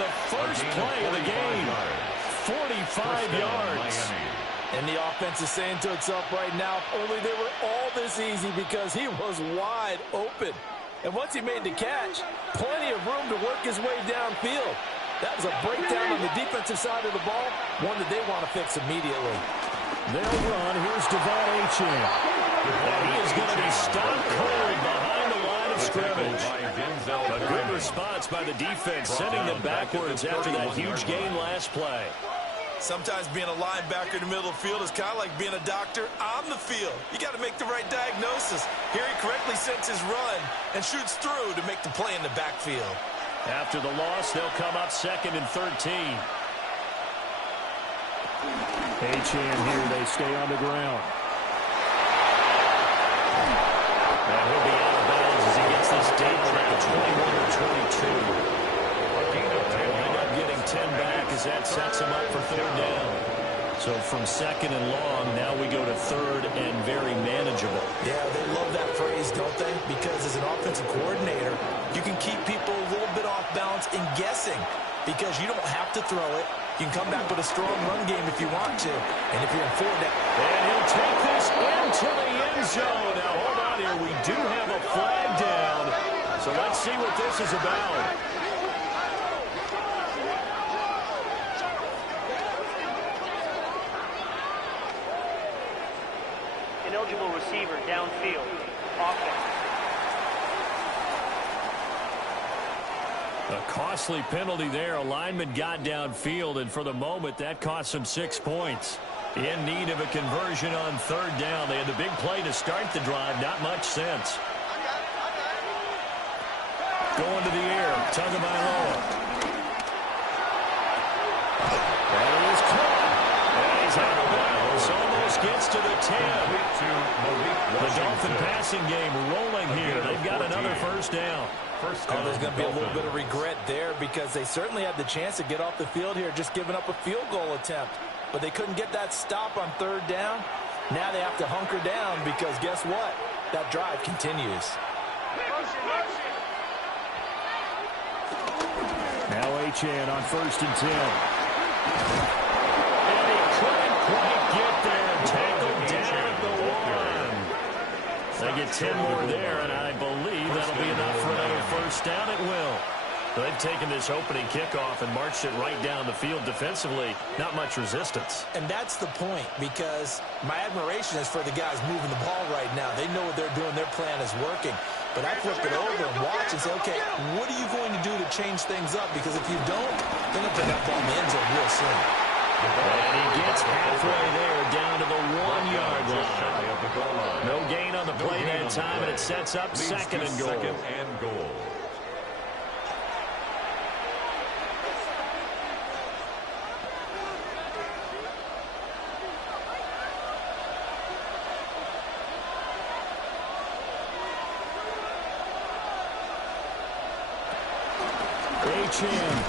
the first play of the game. 45 yards. And the offense is saying to itself right now, if only they were all this easy, because he was wide open. And once he made the catch, plenty of room to work his way downfield. That was a breakdown on the defensive side of the ball, one that they want to fix immediately. They'll run. Here's Devon Achane. And he is going to be stopped cold behind the line of scrimmage. A good response by the defense, sending them backwards after that huge gain last play. Sometimes being a linebacker in the middle of the field is kind of like being a doctor on the field. You got to make the right diagnosis. Here he correctly sets his run and shoots through to make the play in the backfield. After the loss, they'll come up 2nd and 13. Achane here, they stay on the ground. And he'll be out of bounds as he gets this deep around 21 or 22. Wind up getting 10 back as that sets him up for 3rd down. So from 2nd and long, now we go to 3rd and very manageable. Yeah, they love that phrase, don't they? Because as an offensive coordinator, you can keep people a little bit off balance in guessing, because you don't have to throw it. You can come back with a strong run game if you want to. And if you're in 4 down. And he'll take this into the end zone. Now, hold on here. We do have a flag down. So let's see what this is about. Ineligible receiver downfield. Offense. A costly penalty there. A lineman got downfield, and for the moment, that cost them 6 points. In need of a conversion on 3rd down. They had the big play to start the drive. Not much sense. Going to the air. Tagovailoa. And it is caught. And he's out of bounds. Almost gets to the 10. The Dolphin passing game rolling here. They've got another 1st down. Oh, there's going to be a little bit of regret there, because they certainly had the chance to get off the field here, just giving up a field goal attempt. But they couldn't get that stop on 3rd down. Now they have to hunker down, because guess what? That drive continues. Now Achane on 1st and 10. And he couldn't quite get there. Tackled down at the 1. They get 10 more there, and I believe that'll be enough for another 1st down. It will. They've taken this opening kickoff and marched it right down the field defensively. Not much resistance. And that's the point, because my admiration is for the guys moving the ball right now. They know what they're doing. Their plan is working. But I flip it over and watch and say, okay, what are you going to do to change things up? Because if you don't, they're going to put that ball in the end zone real soon. And he gets halfway there, down to the 1-yard line. No gain on the play that time, and it sets up 2nd and goal. Achane.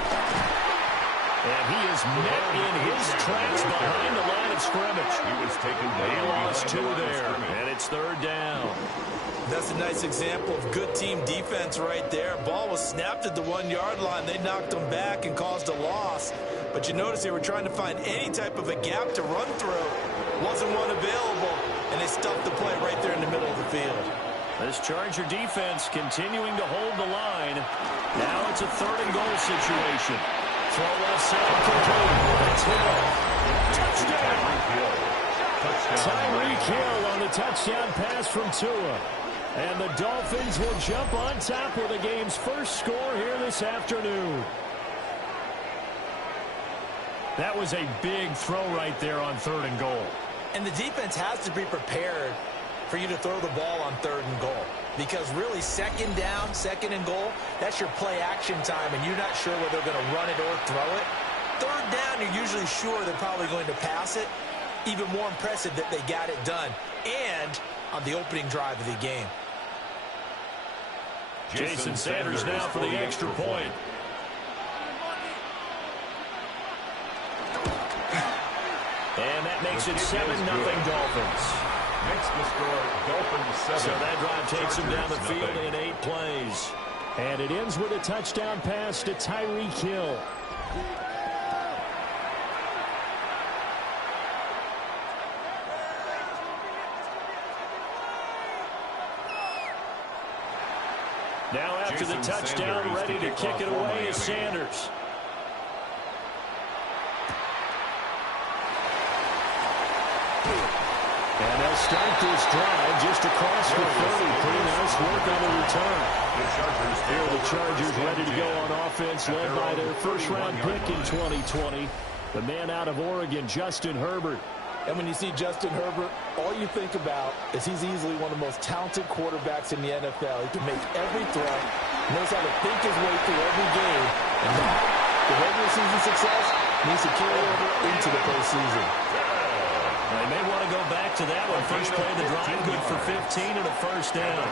And he is met in his tracks behind the line of scrimmage. He lost 2 there, and it's 3rd down. That's a nice example of good team defense right there. Ball was snapped at the 1-yard line. They knocked them back and caused a loss. But you notice they were trying to find any type of a gap to run through. Wasn't one available, and they stuffed the play right there in the middle of the field. This Charger defense continuing to hold the line. Now it's a 3rd and goal situation. Throw left side complete. That's Hill. Touchdown. Tyreek Hill on the touchdown pass from Tua. And the Dolphins will jump on top with the game's first score here this afternoon. That was a big throw right there on 3rd and goal. And the defense has to be prepared for you to throw the ball on 3rd and goal. Because really, 2nd down, 2nd and goal, that's your play action time, and you're not sure whether they're going to run it or throw it. 3rd down, you're usually sure they're probably going to pass it. Even more impressive that they got it done. And on the opening drive of the game. Jason Sanders now for the extra point. And that makes it 7-0 Dolphins. Makes the score Dolphins 7. So that drive takes them down the field in 8 plays. And it ends with a touchdown pass to Tyreek Hill. Now after the touchdown, ready to kick it away is Sanders. And they'll start this drive just across the 30. Pretty nice work on the return. Here are the Chargers ready to go on offense, led by their first-round pick in 2020. The man out of Oregon, Justin Herbert. And when you see Justin Herbert, all you think about is he's easily one of the most talented quarterbacks in the NFL. He can make every throw, knows how to think his way through every game. And now, the regular season success needs to carry over into the postseason. They may want to go back to that one. First play of the drive, good for 15 and a first down.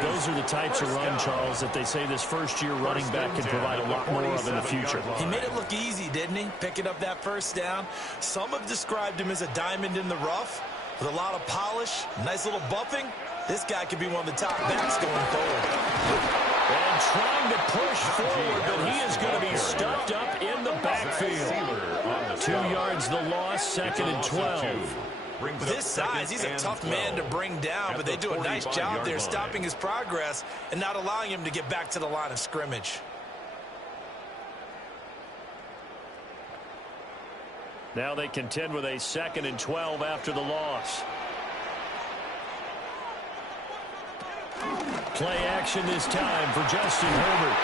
Those are the types of run, Charles, that they say this first-year running back can provide a lot more of in the future. He made it look easy, didn't he? Picking up that first down. Some have described him as a diamond in the rough with a lot of polish, nice little buffing. This guy could be one of the top backs going forward. And trying to push forward, but he is going to be stuffed up in the backfield. 2 yards the loss, second and 12. With his size, he's a tough man to bring down, but they do a nice job there stopping his progress and not allowing him to get back to the line of scrimmage. Now they contend with a second and 12 after the loss. Play action this time for Justin Herbert.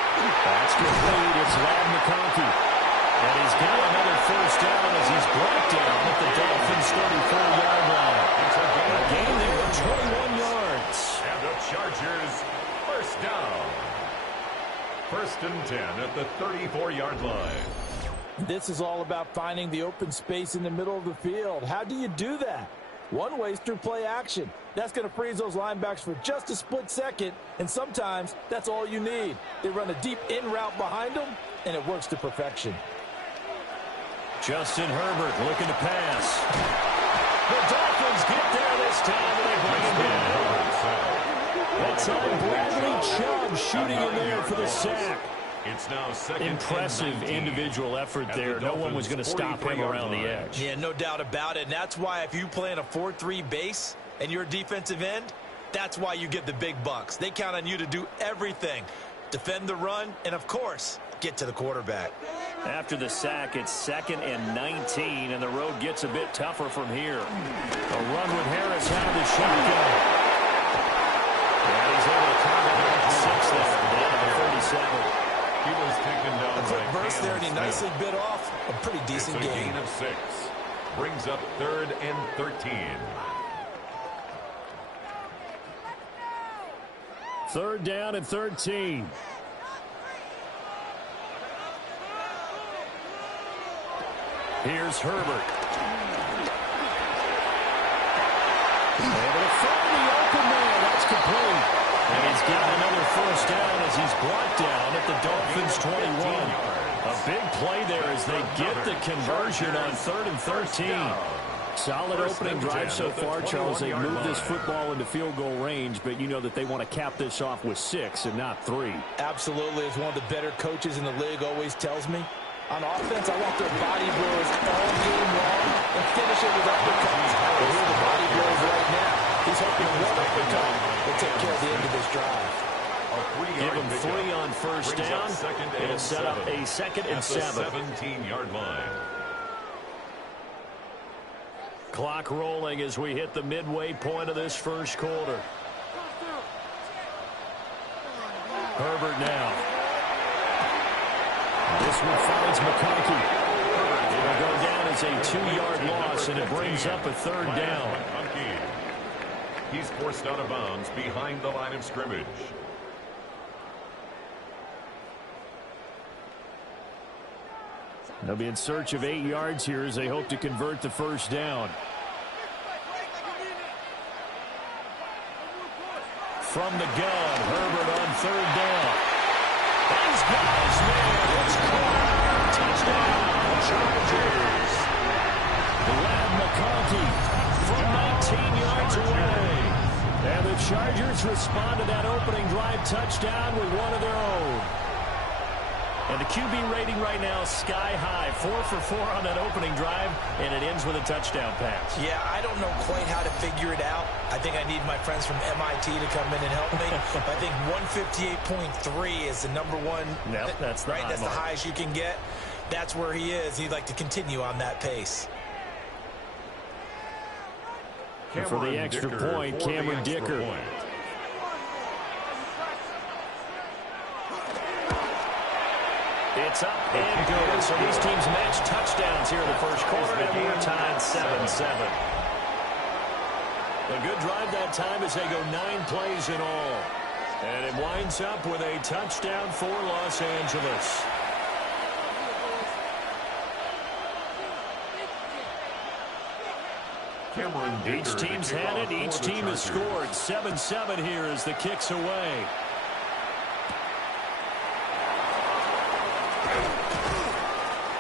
That's complete. It's Ladd McConkey. And he's got another first down as he's brought down at the Dolphins' 34-yard line. A gain there of 21 yards. And the Chargers, first down. First and 10 at the 34-yard line. This is all about finding the open space in the middle of the field. How do you do that? One way is through play action. That's going to freeze those linebacks for just a split second, and sometimes that's all you need. They run a deep in route behind them, and it works to perfection. Justin Herbert looking to pass. The Dolphins get there this time, and they bring him down. That's on Bradley Chubb shooting in there for the sack. It's now second. Impressive individual effort there. No one was going to stop him around the edge. Yeah, no doubt about it. And that's why if you play in a 4-3 base and you're a defensive end, that's why you get the big bucks. They count on you to do everything. Defend the run and, of course, get to the quarterback. After the sack, it's second and 19, and the road gets a bit tougher from here. A run with Harris out of the shotgun. And he's able to cover it 6 there, down to 37. He was taken down. A quick burst there, and he nicely bit off a pretty decent gain of 6. Brings up 3rd and 13. 3rd down and 13. Here's Herbert. Able to find the open man. That's complete. And he's got another first down as he's brought down at the Dolphins' 21. A big play there as they get the conversion on 3rd and 13. Solid opening drive so far, Charles. They moved this football into field goal range, but you know that they want to cap this off with 6 and not 3. Absolutely. As one of the better coaches in the league always tells me, on offense, I want their body blows all game long and finish it with uppercuts. But here are the body blows right now. He's hoping one uppercut will take care of the end of this drive. Give him 3 on first down. It'll set up a second and 7. 17-yard line. Clock rolling as we hit the midway point of this first quarter. Herbert now. This one finds McConkey. It'll go down as a 2-yard loss, and it brings up a 3rd down. He's forced out of bounds behind the line of scrimmage. They'll be in search of 8 yards here as they hope to convert the first down. From the gun, Herbert on 3rd down. He's got his man. It's caught. Touchdown, Chargers. Ladd McConkey from 19 yards away. And the Chargers respond to that opening drive touchdown with one of their own. And the QB rating right now, sky high. 4 for 4 on that opening drive, and it ends with a touchdown pass. Yeah, I don't know quite how to figure it out. I think I need my friends from MIT to come in and help me. I think 158.3 is the number one. No, that's the right. That's mark. the highest you can get. That's where he is. He'd like to continue on that pace. And for the extra point, Cameron Dicker. It's up and good. So these teams match touchdowns here in the first quarter, and we're tied 7-7. A good drive that time as they go 9 plays in all. And it winds up with a touchdown for Los Angeles. Each team's had it. Each team has scored. 7-7 here as the kick's away.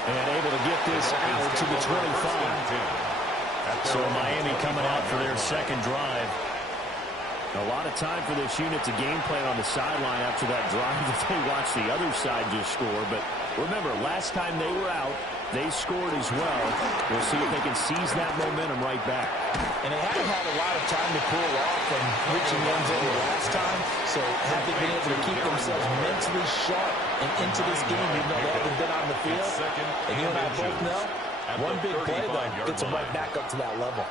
And able to get this out to the 25. So Miami coming out for their second drive. A lot of time for this unit to game plan on the sideline after that drive if they watch the other side just score. But remember, last time they were out, they scored as well. We'll see if they can seize that momentum right back. And they haven't had a lot of time to cool off from reaching the end zone the last time. So have they been able to keep themselves mentally sharp and into this game even though they haven't been on the field? And you and I both know, one big play, though, gets them right back up to that level.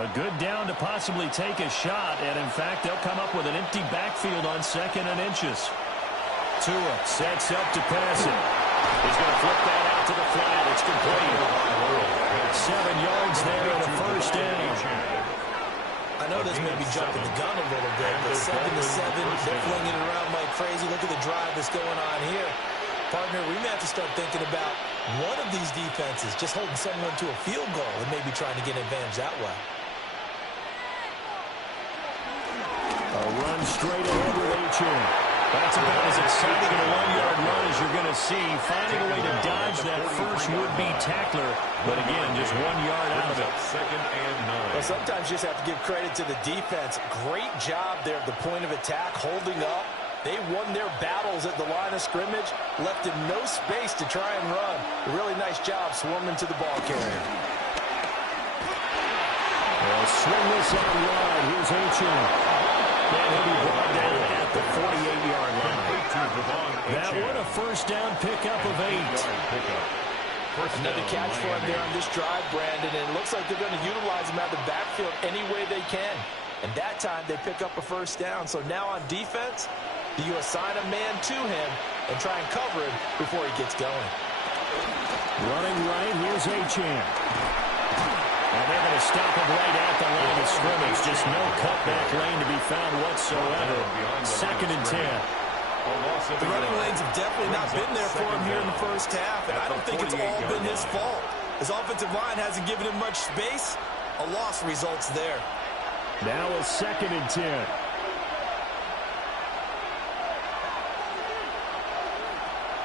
A good down to possibly take a shot. And, in fact, they'll come up with an empty backfield on 2nd and inches. Tua sets up to pass it. He's going to flip that out to the flat. It's complete. 7 yards there and a first down. I know this may be jumping the gun a little bit, but 7-7, they're flinging it around like crazy. Look at the drive that's going on here. Partner, we may have to start thinking about one of these defenses just holding someone to a field goal and maybe trying to get an advantage that way. A run straight ahead with H.M. That's about as exciting a 1-yard run as you're going to see. Finding a way to dodge that first would-be tackler. But again, just 1 yard out of it. 2nd and 9. Well, sometimes you just have to give credit to the defense. Great job there at the point of attack, holding up. They won their battles at the line of scrimmage, left him no space to try and run. A really nice job swarming to the ball carrier. Well, swing this out wide. Here's H.M. And he'll be brought down at the 48-yard line. That one a first down pickup of 8. Another catch for him there on this drive, Brandon, and it looks like they're going to utilize him out of the backfield any way they can. And that time they pick up a first down. So now on defense, do you assign a man to him and try and cover him before he gets going? Running right, here's H.M. And they're going to stop him right at the line of scrimmage. Just no cutback lane to be found whatsoever. 2nd and 10. The running lanes have definitely not been there for him here in the first half, and I don't think it's all been his fault. His offensive line hasn't given him much space. A loss results there. Now a 2nd and 10.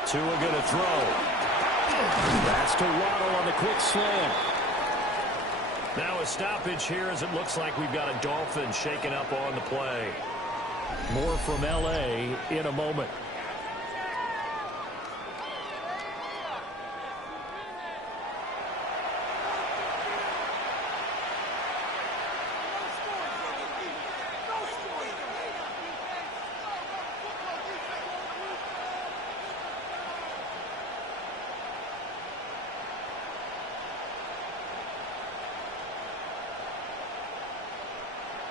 Tua going to throw. That's to Waddle on the quick slant. Now a stoppage here as it looks like we've got a Dolphin shaken up on the play. More from L.A. in a moment.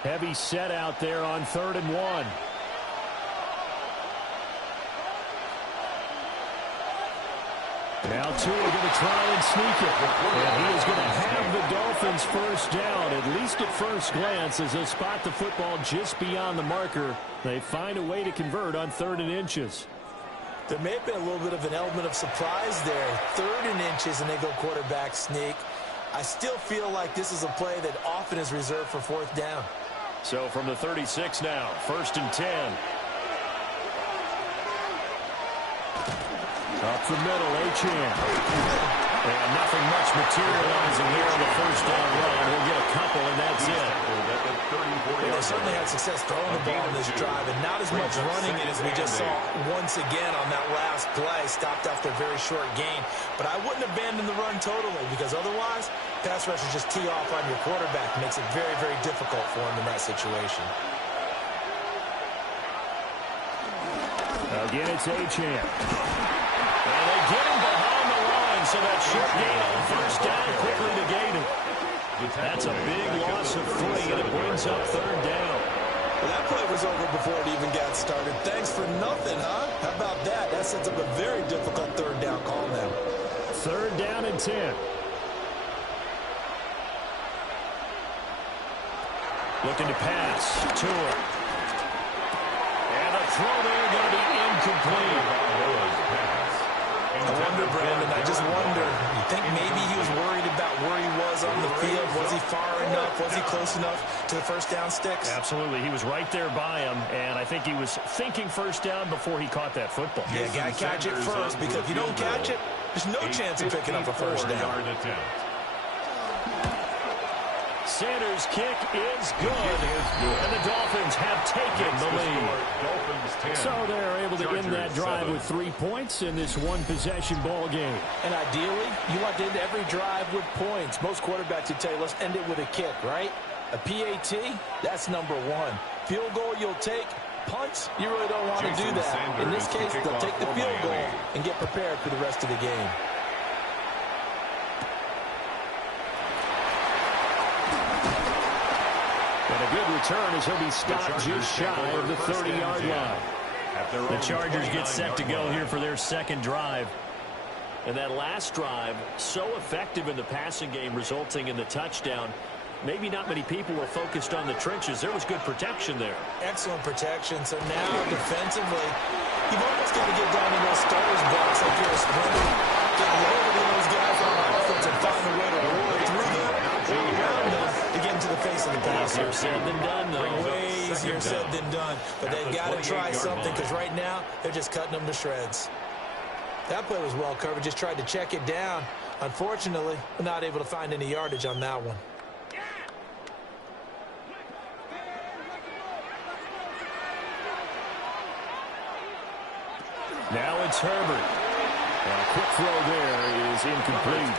Heavy set out there on 3rd and 1. Now Tua going to try and sneak it. And he is going to have the Dolphins first down, at least at first glance, as they spot the football just beyond the marker. They find a way to convert on 3rd and inches. There may have been a little bit of an element of surprise there. 3rd and inches, and they go quarterback sneak. I still feel like this is a play that often is reserved for 4th down. So from the 36 now, 1st and 10. Up the middle, H.M. And nothing much materializing here on the first down run. We'll get a couple, and that's it. Well, they certainly had success throwing the ball in this drive, and not as much running it as we just saw once again on that last play. Stopped after a very short gain. But I wouldn't abandon the run totally, because otherwise, pass rushers just tee off on your quarterback. It makes it very, very difficult for him in that situation. Again, it's Achane. And they get him behind the line, so that short gain on first down quickly negated. That's a big loss of 3, and it brings up third down. Well, that play was over before it even got started. Thanks for nothing, huh? How about that? That sets up a very difficult third down call now. Third down and 10. Looking to pass. Tua. And a throw there going to be incomplete. I wonder, Brandon, I just wonder, you think maybe he was worried about where he was on the field? Was he far enough? Was he close enough to the first down sticks? Absolutely. He was right there by him, and I think he was thinking first down before he caught that football. Yeah, you got to catch it first, because if you don't catch it, there's no chance of picking up a first down. Sanders' kick is good, and the Dolphins have taken the lead. So they're able to end that drive with 3 points in this one-possession ball game. And ideally, you want to end every drive with points. Most quarterbacks would tell you, let's end it with a kick, right? A PAT, that's number 1. Field goal you'll take. Punts, you really don't want to do that. In this case, they'll take the field goal and get prepared for the rest of the game. And a good return as he'll be stopped just shy of the 30-yard line. The Chargers get set to go here for their second drive. And that last drive, so effective in the passing game, resulting in the touchdown. Maybe not many people were focused on the trenches. There was good protection there. Excellent protection. So now, defensively, you've almost got to get down to those starters box like you're a sprinter. Get lower than those guys on offense and find a way to roll through them or around them to get into the face of the passer. Easier said than done, though. Way easier said than done. But they've got to try something, because right now, they're just cutting them to shreds. That play was well covered. Just tried to check it down. Unfortunately, not able to find any yardage on that one. Now it's Herbert. And a quick throw there is incomplete.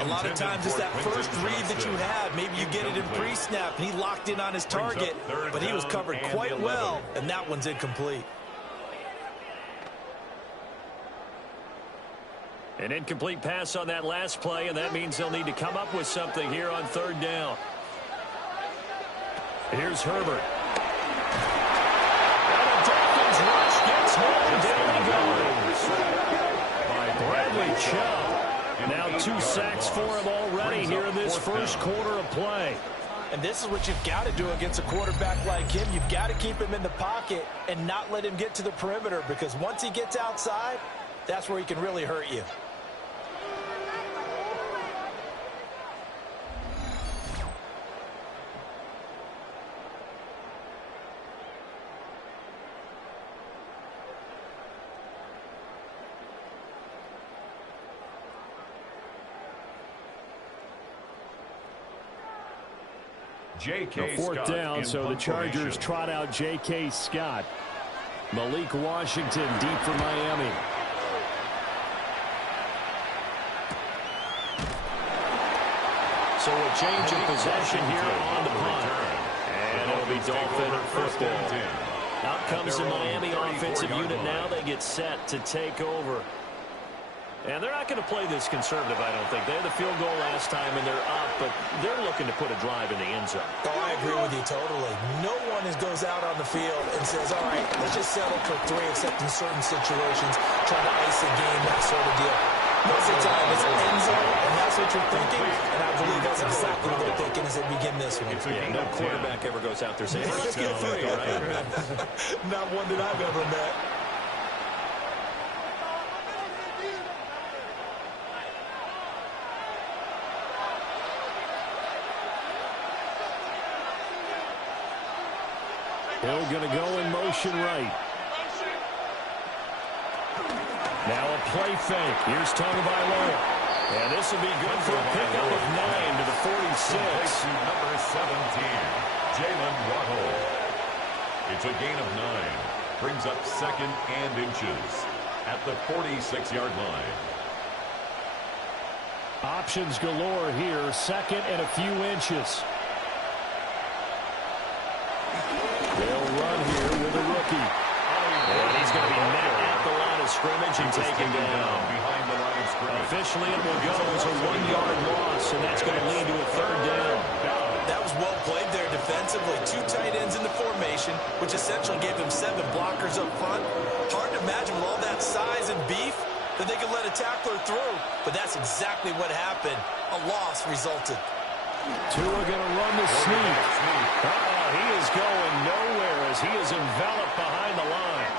A lot of times it's that first read that you have. Maybe you get it in pre-snap, and he locked in on his target, but he was covered quite well, and that one's incomplete. An incomplete pass on that last play, and that means they'll need to come up with something here on third down. Here's Herbert. And the Dolphins rush gets home. Down he goes. By Bradley Chubb. Now 2 sacks for him already here in this first quarter of play. And this is what you've got to do against a quarterback like him. You've got to keep him in the pocket and not let him get to the perimeter, because once he gets outside, that's where he can really hurt you. The fourth down, so the Chargers trot out J.K. Scott. Malik Washington deep for Miami. So a change of possession here on the punt. And it'll be Dolphin football. Out comes the Miami offensive unit now. They get set to take over. And they're not going to play this conservative, I don't think. They had the field goal last time, and they're up, but they're looking to put a drive in the end zone. Oh, I agree with you totally. No one goes out on the field and says, all right, let's just settle for 3, except in certain situations, trying to ice a game, that sort of deal. Most of the time, it's an end zone, and that's what you're thinking, and I believe that's exactly what they're thinking as they begin this one. Yeah, no quarterback ever goes out there saying, hey, let's get 3, right? Not one that I've ever met. Hill going to go in motion right. Now a play fake. Here's Tagovailoa. And this will be good for a pickup of 9 to the 46. Number 17, Jalen Waddle. It's a gain of 9. Brings up second and inches at the 46-yard line. Options galore here. Second and a few inches. They'll run here with a rookie. And he's going to be met at the line of scrimmage and taken down. Behind the line of scrimmage. Officially, it will go as a 1-yard loss, and that's going to lead to a third down. That was well played there defensively. 2 tight ends in the formation, which essentially gave them 7 blockers up front. Hard to imagine with all that size and beef that they could let a tackler through. But that's exactly what happened. A loss resulted. Tua going to run the sneak. He is going nowhere as he is enveloped behind the line.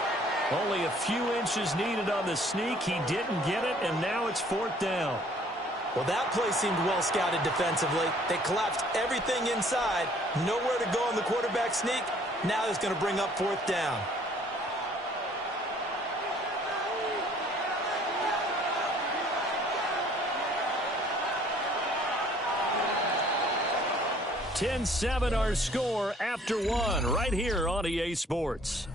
Only a few inches needed on the sneak. He didn't get it, and now it's 4th down. Well, that play seemed well scouted defensively. They collapsed everything inside. Nowhere to go on the quarterback sneak. Now it's going to bring up 4th down. (10-7) our score after 1 right here on EA Sports.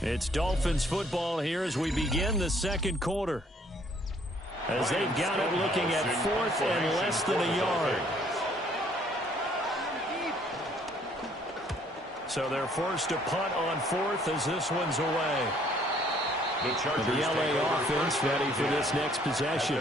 It's Dolphins football here as we begin the second quarter. As they've got it looking at 4th and less than a yard. So they're forced to punt on 4th as this one's away. The LA offense ready for this next possession.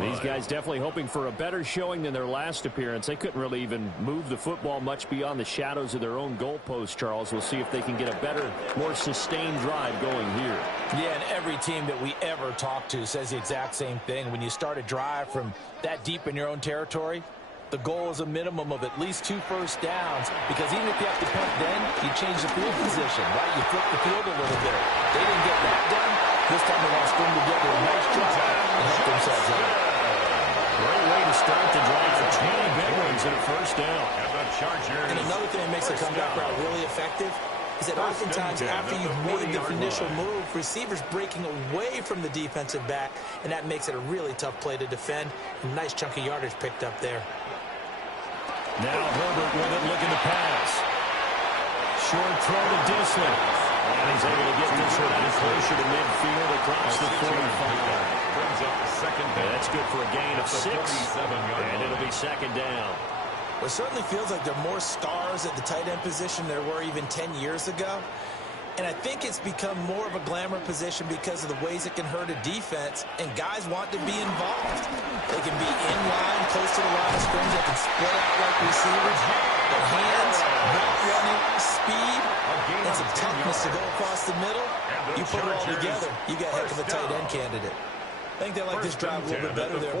These guys definitely hoping for a better showing than their last appearance. They couldn't really even move the football much beyond the shadows of their own goalpost, Charles. We'll see if they can get a better, more sustained drive going here. Yeah, and every team that we ever talk to says the exact same thing. When you start a drive from that deep in your own territory, the goal is a minimum of at least 2 first downs, because even if you have to punt then, you change the field position, right? You flip the field a little bit. They didn't get that done. This time they want to string together a nice drive and help themselves out. Great way to start the drive. 20 big ones and a first down. And another thing that makes the comeback route really effective is that oftentimes after you've made the initial move, receivers breaking away from the defensive back, and that makes it a really tough play to defend. A nice chunk of yardage picked up there. Now Herbert with it, looking to pass. Short throw to Disley. And he's able to get this one out closer to midfield across the 45. Brings up second down. That's good for a gain of 6. And it'll be second down. Well, it certainly feels like there are more stars at the tight end position than there were even 10 years ago. And I think it's become more of a glamour position because of the ways it can hurt a defense, and guys want to be involved. They can be in line, close to the line of scrimmage. They can split out like receivers. Their hands, route running, speed, and some toughness to go across the middle. You put it all together, you got a heck of a tight end candidate. I think they like this drive a little bit better. Their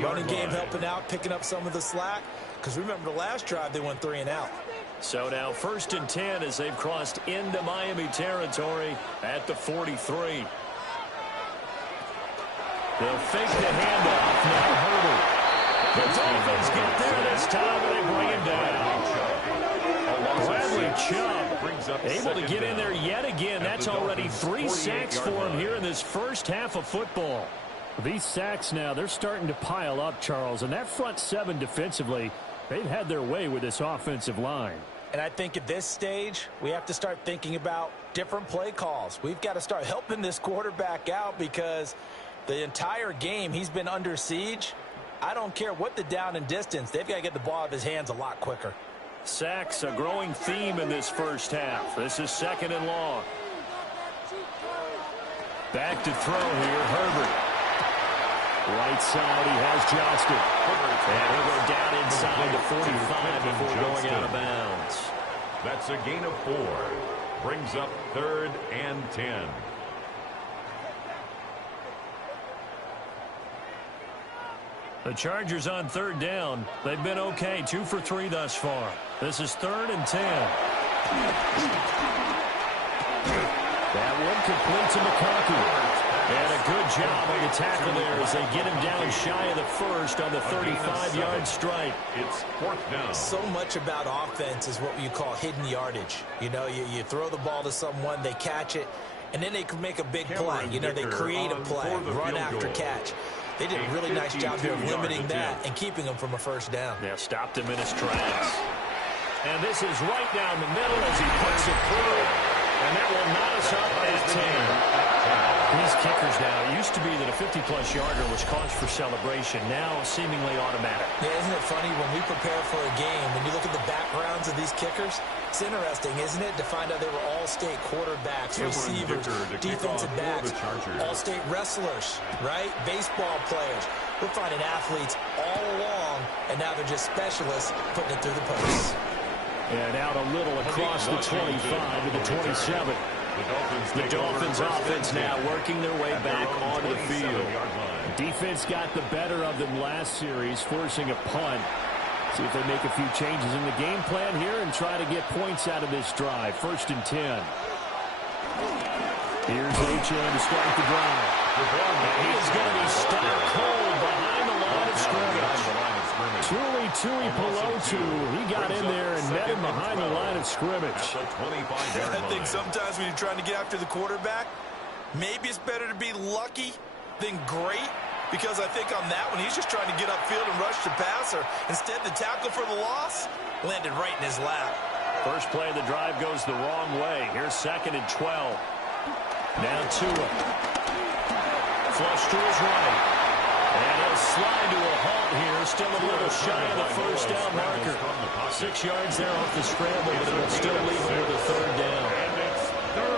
running game helping out, picking up some of the slack. Because remember, the last drive, they went 3 and out. So now 1st and 10 as they've crossed into Miami territory at the 43. They'll fake the handoff. Now Herbert. The Dolphins get there this time, and they bring him down. Bradley Chubb able to get in there yet again. That's already 3 sacks for him here in this first half of football. These sacks now, they're starting to pile up, Charles. And that front 7 defensively, they've had their way with this offensive line. And I think at this stage, we have to start thinking about different play calls. We've got to start helping this quarterback out because the entire game he's been under siege. I don't care what the down and distance. They've got to get the ball out of his hands a lot quicker. Sacks, a growing theme in this first half. This is 2nd and long. Back to throw here, Herbert. Right side, he has Johnston. And he'll go down inside the 45 before going out of bounds. That's a gain of 4. Brings up 3rd and 10. The Chargers on 3rd down. They've been okay, 2 for 3 thus far. This is 3rd and 10. That one complete to McConkey. And a good job on the tackle there as they get him down shy of the first on the 35-yard strike. It's fourth down. So much about offense is what you call hidden yardage. You know, you throw the ball to someone, they catch it, and then they can make a big play. You know, they create a play, run after catch. They did a really nice job here of limiting that and keeping him from a first down. Yeah, stopped him in his tracks. And this is right down the middle as he puts it through. And that will knot us up at 10. These kickers now, it used to be that a 50-plus yarder was cause for celebration. Now, seemingly automatic. Yeah, isn't it funny when we prepare for a game, when you look at the backgrounds of these kickers, it's interesting, isn't it, to find out they were all-state quarterbacks, receivers, defensive backs, all-state wrestlers, right? Baseball players. We're finding athletes all along, and now they're just specialists putting it through the posts. And out a little across the 25 to the 27. The Dolphins offense now working their way back onto the field. Defense got the better of them last series, forcing a punt. See if they make a few changes in the game plan here and try to get points out of this drive. 1st and 10. Here's H.N. to start the drive. He is going to be stuck cold behind the line of scrimmage. Tui Pelotu, he got in there and met him behind the line of scrimmage. I think sometimes when you're trying to get after the quarterback, maybe it's better to be lucky than great, because I think on that one, he's just trying to get upfield and rush the passer. Instead, the tackle for the loss landed right in his lap. First play of the drive goes the wrong way. Here's 2nd and 12. Now Tua. Flush to his right. And he'll slide to a halt here, still a little shy of the first down marker. 6 yards there off the scramble, but it will still leave him with a 3rd down.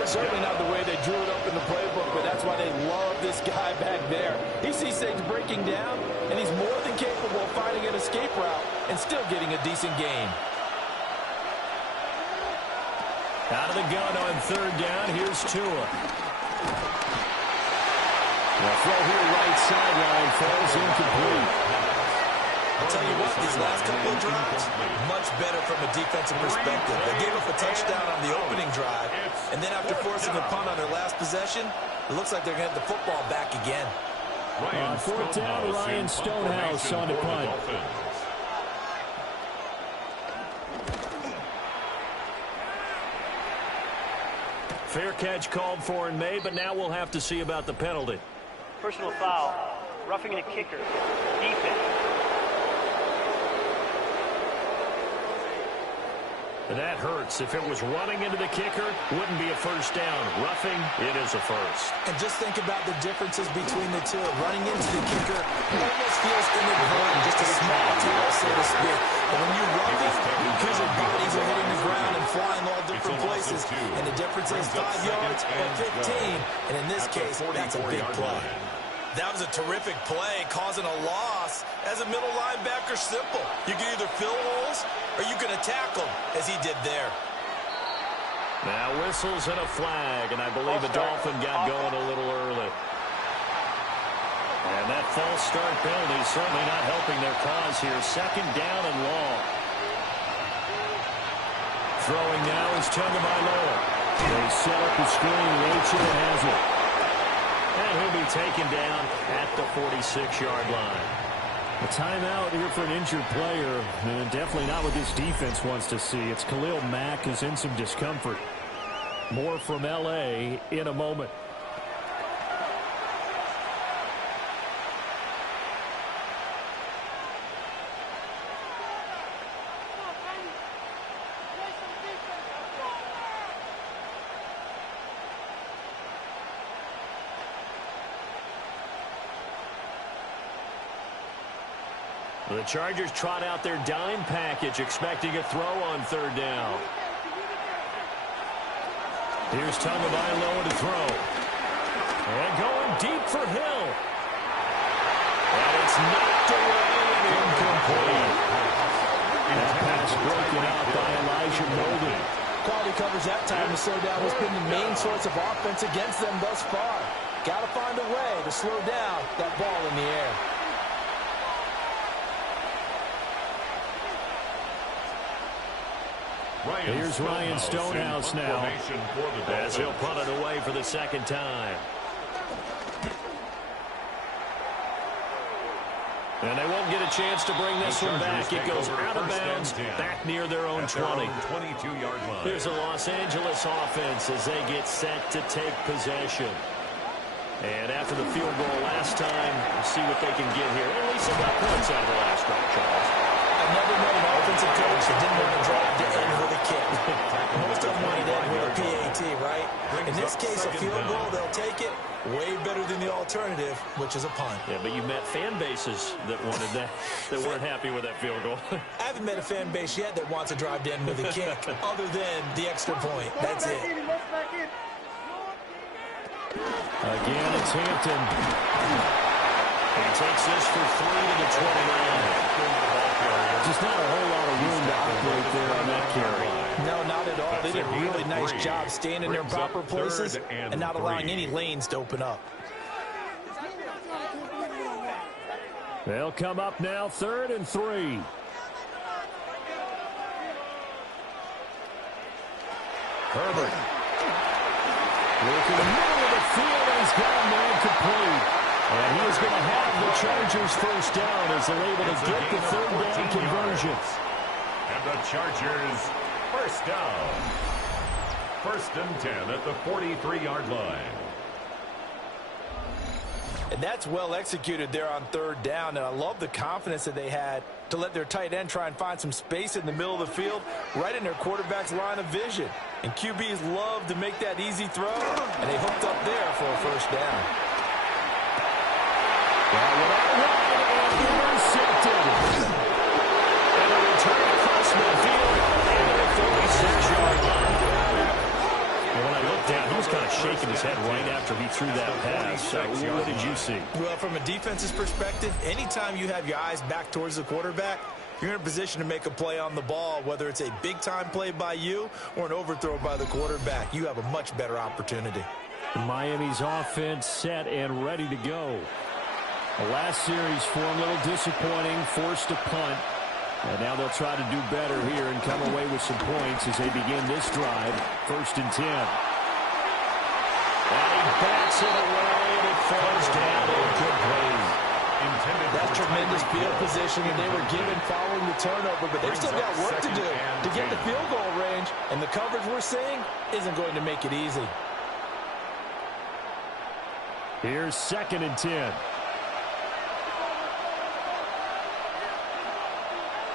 Certainly not the way they drew it up in the playbook, but that's why they love this guy back there. He sees things breaking down, and he's more than capable of finding an escape route and still getting a decent gain. Out of the gun on 3rd down, here's Tua. The throw here right sideline falls incomplete. I'll tell you what, these last couple of drives, much better from a defensive perspective. They gave up a touchdown on the opening drive, and then after forcing a punt on their last possession, it looks like they're going to get the football back again. On 4th down, Ryan Stonehouse on the punt. Fair catch called for and made, but now we'll have to see about the penalty. Personal foul, roughing the kicker, defense. And that hurts. If it was running into the kicker, wouldn't be a first down. Roughing, it is a first. And just think about the differences between the two. Running into the kicker almost feels inadvertent, just a small tackle, so to speak. But when you rough it, because your bodies are hitting the ground and flying all different places, and the difference is 5 yards or 15. And in this case, that's a big play. That was a terrific play, causing a loss. As a middle linebacker, simple. You can either fill holes or you can attack them, as he did there. Now whistles and a flag, and I believe the Dolphin got going a little early. And that false start penalty certainly not helping their cause here. 2nd down and long. Throwing now is Tagovailoa. They set up the screen. Rachel has it. And he'll be taken down at the 46-yard line. A timeout here for an injured player, and definitely not what this defense wants to see. It's Khalil Mack who's in some discomfort. More from L.A. in a moment. The Chargers trot out their dime package, expecting a throw on 3rd down. Here's Tagovailoa to throw. And going deep for Hill. And it's knocked away and incomplete. That pass broken out by Elijah Molden. Quality coverage that time to slow down has been the main source of offense against them thus far. Got to find a way to slow down that ball in the air. Here's Ryan Stonehouse now, as he'll punt it away for the second time. And they won't get a chance to bring this one back. It goes out of bounds, back near their own 20. 22-yard line. Here's the Los Angeles offense as they get set to take possession. And after the field goal last time, we'll see what they can get here. At least they got points out of the last drive, Charles. I've never known an offensive coach that didn't want to drive to end with a kick. Most of them want to end with a PAT, right? In this case, a field goal, they'll take it. Way better than the alternative, which is a punt. Yeah, but you met fan bases that wanted that, that weren't happy with that field goal. I haven't met a fan base yet that wants to drive to end with a kick, other than the extra point. That's it. Again, it's Hampton. He takes this for 3 to the 29. Just not a whole lot of room to operate there on that carry. No, not at all. They did a really nice job staying in their proper places and not allowing any lanes to open up. They'll come up now, 3rd and 3. Herbert. Working in the middle of the field, and he's got a man complete. And he's going to have the Chargers first down as they're able to get the 3rd down conversion. And the Chargers first down. 1st and 10 at the 43-yard line. And that's well executed there on 3rd down. And I love the confidence that they had to let their tight end try and find some space in the middle of the field, right in their quarterback's line of vision. And QBs love to make that easy throw, and they hooked up there for a first down. Intercepted. And a return across midfield into the 36-yard line. And when I looked down, he was kind of shaking his head right after he threw that pass. So what did you see? Well, from a defense's perspective, anytime you have your eyes back towards the quarterback, you're in a position to make a play on the ball, whether it's a big-time play by you or an overthrow by the quarterback. You have a much better opportunity. Miami's offense set and ready to go. The last series for him, a little disappointing, forced a punt. And now they'll try to do better here and come away with some points as they begin this drive. 1st and 10. And he backs it away, and it falls down incomplete. That's tremendous field position that they were given following the turnover, but they've still got work to do to get the field goal range, and the coverage we're seeing isn't going to make it easy. Here's 2nd and 10.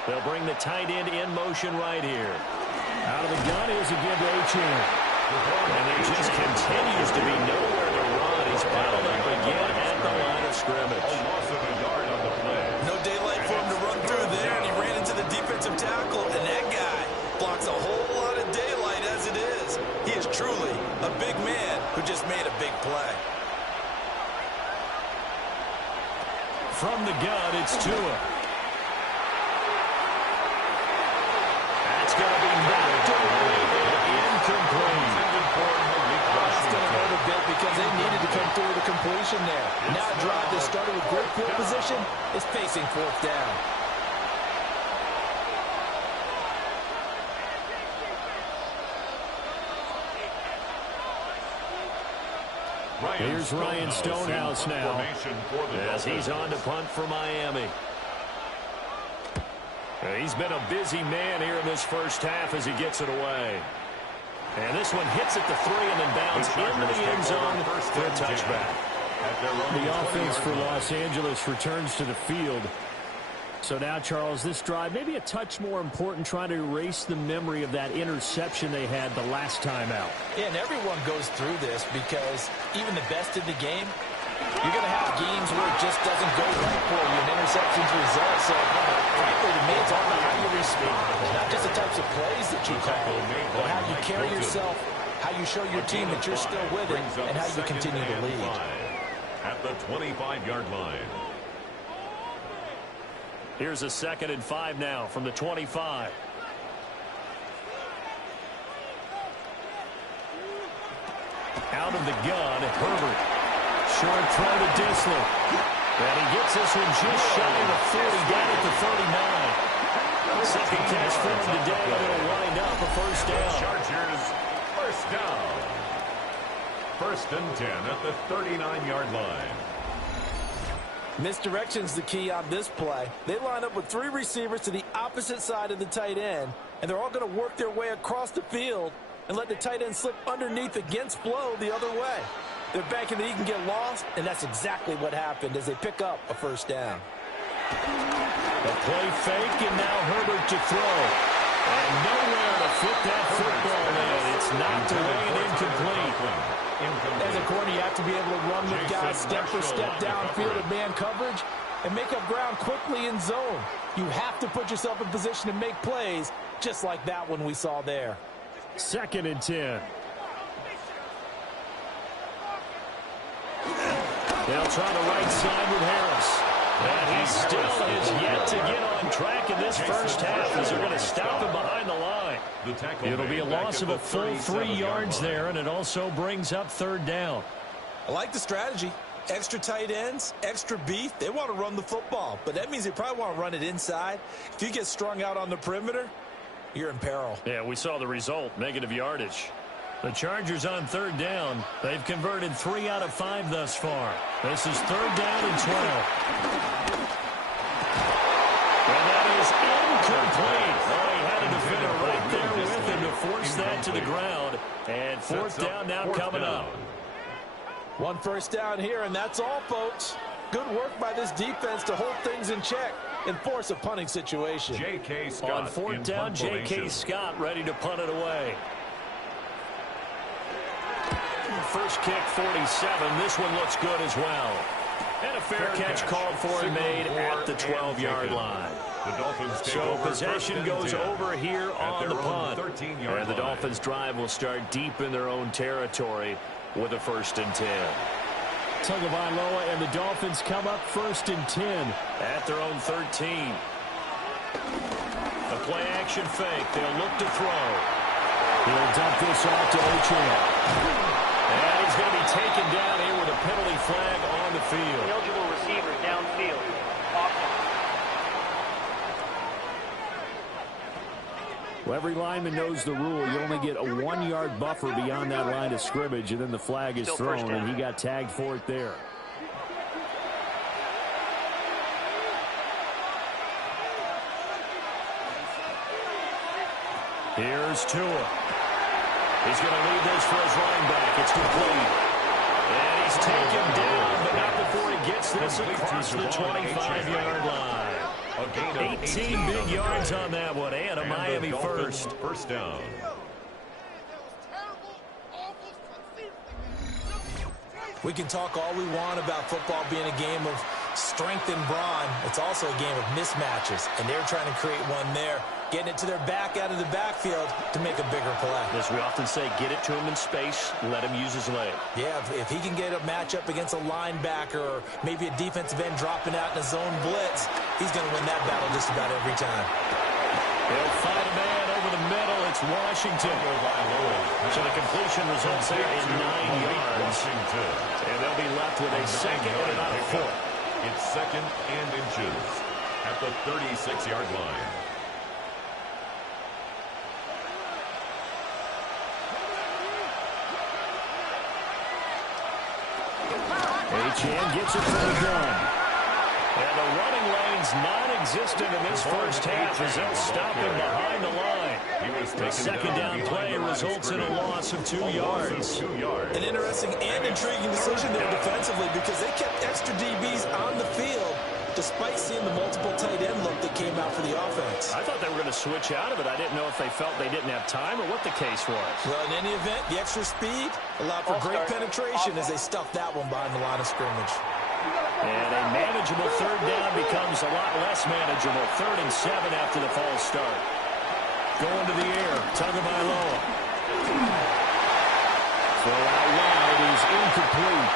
They'll bring the tight end in motion right here. Out of the gun is again to Achane. And there just continues to be nowhere to run. He's piled up again at the line of scrimmage. A loss of a yard on the play. No daylight for him to run through there, and he ran into the defensive tackle, and that guy blocks a whole lot of daylight as it is. He is truly a big man who just made a big play. From the gun, it's Tua. That's going to be knocked away and incomplete. It's going to hurt a bit because they needed to come through with a completion there. Now a drive that started with great field position is facing 4th down. Here's Ryan Stonehouse now as he's on to punt for Miami. He's been a busy man here in this first half as he gets it away. And this one hits at the 3 and then bounds into the end zone for a touchback. The offense for Los Angeles returns to the field. So now, Charles, this drive maybe a touch more important, trying to erase the memory of that interception they had the last time out. Yeah, and everyone goes through this because even the best in the game, you're going to have games where it just doesn't go right for you, and interceptions result. So, frankly, to me, it's all about how you respond. Not just the types of plays that you call, but how you carry yourself, how you show your team that you're still with it, and how you continue to lead. At the 25-yard line. Here's a 2nd and 5 now from the 25. Out of the gun, Herbert. Short throw to Disler. And he gets this one just shy of the 40, down at the 39. Second catch for him today, and it'll wind up a first down. Chargers, first down. 1st and 10 at the 39-yard line. Misdirection's the key on this play. They line up with 3 receivers to the opposite side of the tight end, and they're all going to work their way across the field and let the tight end slip underneath against flow the other way. They're banking that he can get lost, and that's exactly what happened as they pick up a first down. The play fake, and now Herbert to throw. And nowhere to fit that football in. It's knocked away and incomplete. As a corner, you have to be able to run with guys step for step downfield in man coverage and make up ground quickly in zone. You have to put yourself in position to make plays just like that one we saw there. 2nd and 10. They'll try the right side with Harris. And he still is yet to get on track in this first half as they're going to stop him behind the line. It'll be a loss of a full 3 yards there, and it also brings up 3rd down. I like the strategy. Extra tight ends, extra beef. They want to run the football, but that means they probably want to run it inside. If you get strung out on the perimeter, you're in peril. Yeah, we saw the result, negative yardage. The Chargers on 3rd down. They've converted 3 out of 5 thus far. This is 3rd down and 12. And that is incomplete. Oh, he had a defender right there with him to force that to the ground. And 4th down now coming up. 1 first down here, and that's all, folks. Good work by this defense to hold things in check and force a punting situation. J.K. Scott on 4th down, J.K. Scott ready to punt it away. First kick, 47. This one looks good as well. And a fair catch called for and made at the 12-yard line. So possession goes over here on the punt. And the Dolphins' drive will start deep in their own territory with a 1st and 10. Tagovailoa and the Dolphins come up 1st and 10 at their own 13. A play action fake. They'll look to throw. He'll dump this off to Ochan. And he's going to be taken down here with a penalty flag on the field. Eligible receiver downfield. Awesome. Well, every lineman knows the rule. You only get a 1-yard buffer beyond that line of scrimmage, and then the flag is thrown, and he got tagged for it there. Here's Tua. He's going to leave this for his running back. It's complete. And he's taken down, but not before he gets this across the 25-yard line. 18 big yards on that one, and a Miami first. First down. We can talk all we want about football being a game of strength and brawn. It's also a game of mismatches, and they're trying to create one there, getting it to their back out of the backfield to make a bigger play. As we often say, get it to him in space, let him use his leg. Yeah, if he can get a matchup against a linebacker or maybe a defensive end dropping out in a zone blitz, he's going to win that battle just about every time. They'll find a man over the middle. It's Washington. So the completion results there in 9 yards. And they'll be left with a second and about a foot. It's 2nd and inches at the 36-yard line. Achane gets it for the gun. And the running lane's non-existent in this first half as they'll stop him behind the line. The second down play results in a loss of 2 yards. An interesting and intriguing decision there defensively because they kept extra DBs on the field despite seeing the multiple tight end look that came out for the offense. I thought they were going to switch out of it. I didn't know if they felt they didn't have time or what the case was. Well, in any event, the extra speed allowed for great penetration as they stuffed that one behind the line of scrimmage. And a manageable third down becomes a lot less manageable. 3rd and 7 after the false start. Going to the air, Tagovailoa. Throw out wide is incomplete.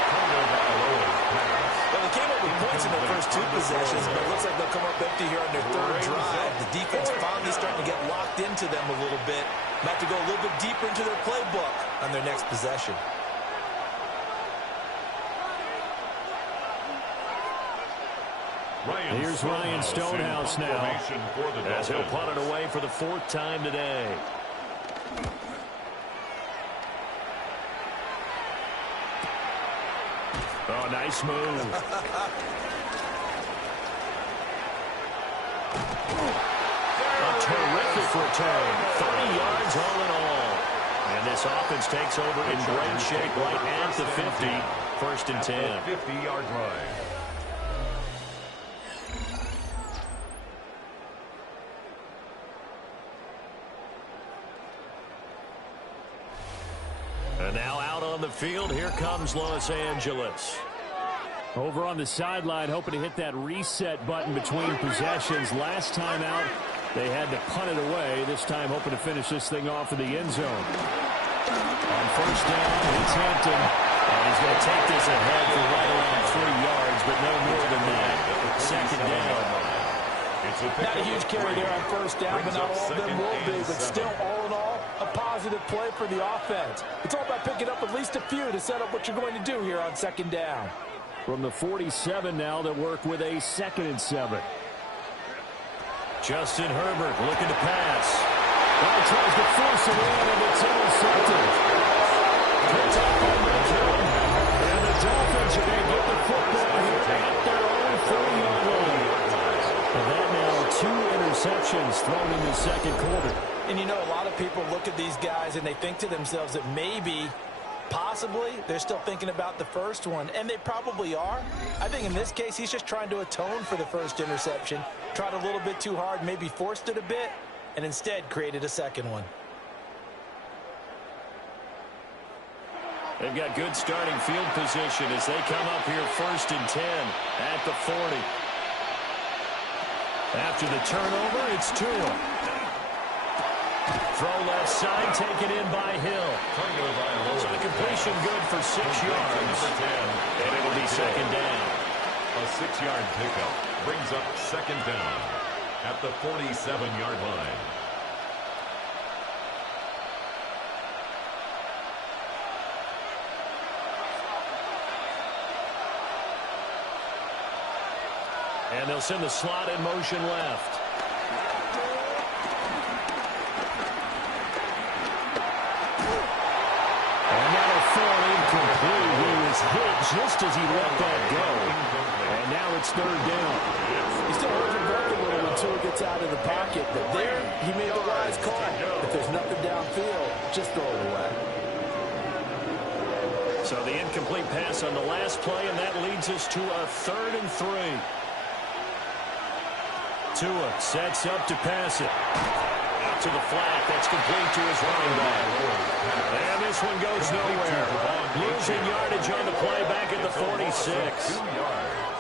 Well, they came up with points in their first 2 possessions, but it looks like they'll come up empty here on their 3rd drive. The defense finally starting to get locked into them a little bit. Might have to go a little bit deeper into their playbook on their next possession. Here's Ryan Stonehouse now, as he'll punt it away for the 4th time today. Oh, nice move. A terrific return. 30 yards all in all. And this offense takes over in great shape right at the 50. 1st and 10. 50-yard line. And now out on the field, here comes Los Angeles. Over on the sideline, hoping to hit that reset button between possessions. Last time out, they had to punt it away. This time, hoping to finish this thing off in the end zone. On 1st down, it's Hampton. And he's going to take this ahead for right around 3 yards, but no more than that. 2nd down. Not a huge carry there on 1st down, but not all of them will be. But still, all in all, a positive play for the offense. It's all about picking up at least a few to set up what you're going to do here on 2nd down. From the 47 now, they work with a 2nd and 7. Justin Herbert looking to pass. Well, tries to force it in, and it's intercepted. Picked up by Madrid. And the Dolphins are going to get the football here at their own 30-yard line. And that now 2 interceptions thrown in the 2nd quarter. And you know, a lot of people look at these guys and they think to themselves that maybe, possibly, they're still thinking about the first one. And they probably are. I think in this case, he's just trying to atone for the 1st interception. Tried a little bit too hard, maybe forced it a bit, and instead created a 2nd one. They've got good starting field position as they come up here 1st and 10 at the 40. After the turnover, it's Tua. Throw left side, taken in by Hill. So the completion good for 6 yards. And it'll be 2nd down. A 6-yard pickup brings up 2nd down at the 47-yard line. And they'll send the slot in motion left. And that'll fall incomplete. He was hit just as he let that go. And now it's 3rd down. He still holds it back a little when Tua gets out of the pocket. But there, he made the wise call. If there's nothing downfield, just throw it away. So the incomplete pass on the last play, and that leads us to a 3rd and 3. Tua sets up to pass it. Out to the flat. That's complete to his running back. And this one goes nowhere. Losing yardage on the play back at the 46.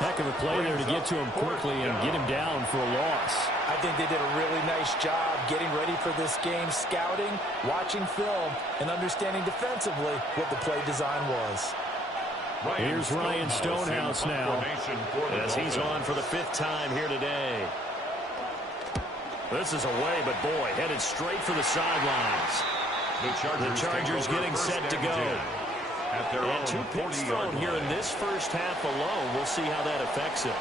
Heck of a play there to get to him quickly and get him down for a loss. I think they did a really nice job getting ready for this game, scouting, watching film, and understanding defensively what the play design was. Here's Ryan Stonehouse now, as he's on for the 5th time here today. This is away, but boy, headed straight for the sidelines. The Chargers getting set to go. And 2 picks thrown here in this first half alone. We'll see how that affects it.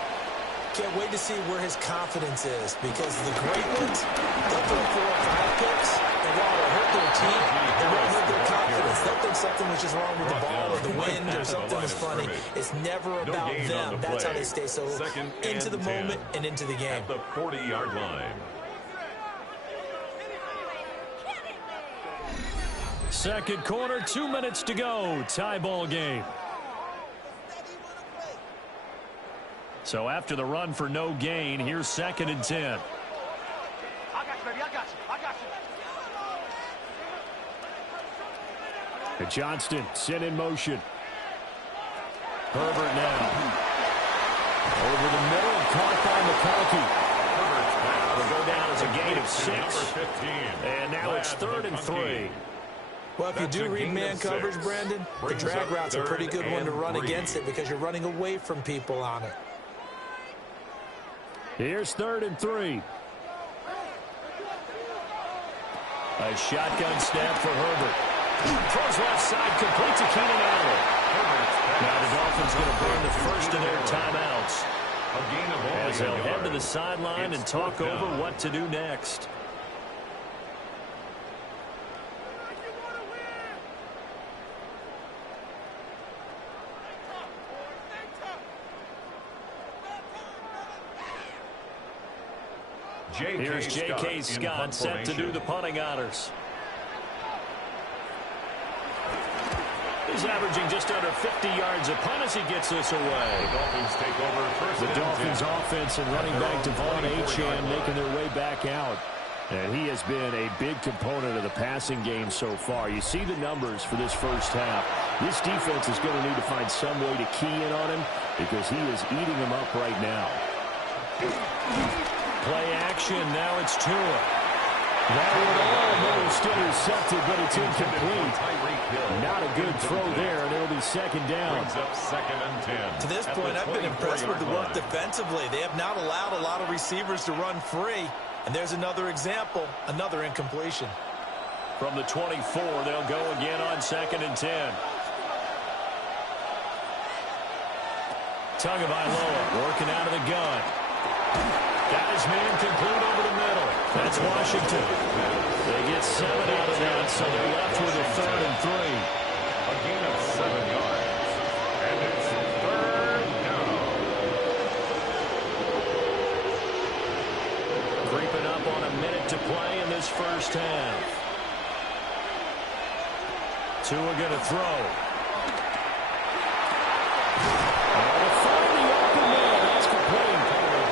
Can't wait to see where his confidence is, because the great ones, they'll throw 4 or 5 picks, and while it'll hurt their team, it won't hurt their confidence. They'll think something was just wrong with the ball or the wind or something was funny. It's never about them. That's how they stay so into the moment and into the game. At the 40-yard line. 2nd quarter, 2 minutes to go. Tie ball game. So after the run for no gain, here's 2nd and 10. I got you, baby. I got you. I got you. And Johnston sent in motion. Herbert now. Over the middle, caught by McConkey. Will go down as a gain of 6. And now it's 3rd and 3. Well, if you do read man coverage, Brandon, the drag route's a pretty good one to run against it because you're running away from people on it. Here's 3rd and 3. A shotgun snap for Herbert. Throws left side, complete to Keenan Allen. Now the Dolphins going to burn the first of their timeouts. gain of only As they'll a head to yard. the sideline and It's talk fourth over down. what to do next. Here's J.K. Scott set to do the punting honors. He's averaging just under 50 yards a punt as he gets this away. The Dolphins take over first. The and Dolphins 10. offense and running back Devon Achane making their way back out. And he has been a big component of the passing game so far. You see the numbers for this first half. This defense is going to need to find some way to key in on him because he is eating them up right now. Play action. Now it's Tua. That one almost intercepted, but it's incomplete. Tyreek Hill. Not a good throw there, and it'll be second down. Brings up second and 10. To this at point, the I've been impressed with the work 24-yard line. defensively. They have not allowed a lot of receivers to run free. And there's another example, another incompletion. From the 24, they'll go again on second and 10. Tagovailoa working out of the gun. Got his man complete over the middle. That's Washington. They get 7 out of that, so they're left with a 3rd and 3. A gain of 7 yards. And it's third down. Creeping up on a minute to play in this first half. Tua going to throw. To find the open man, that's complete.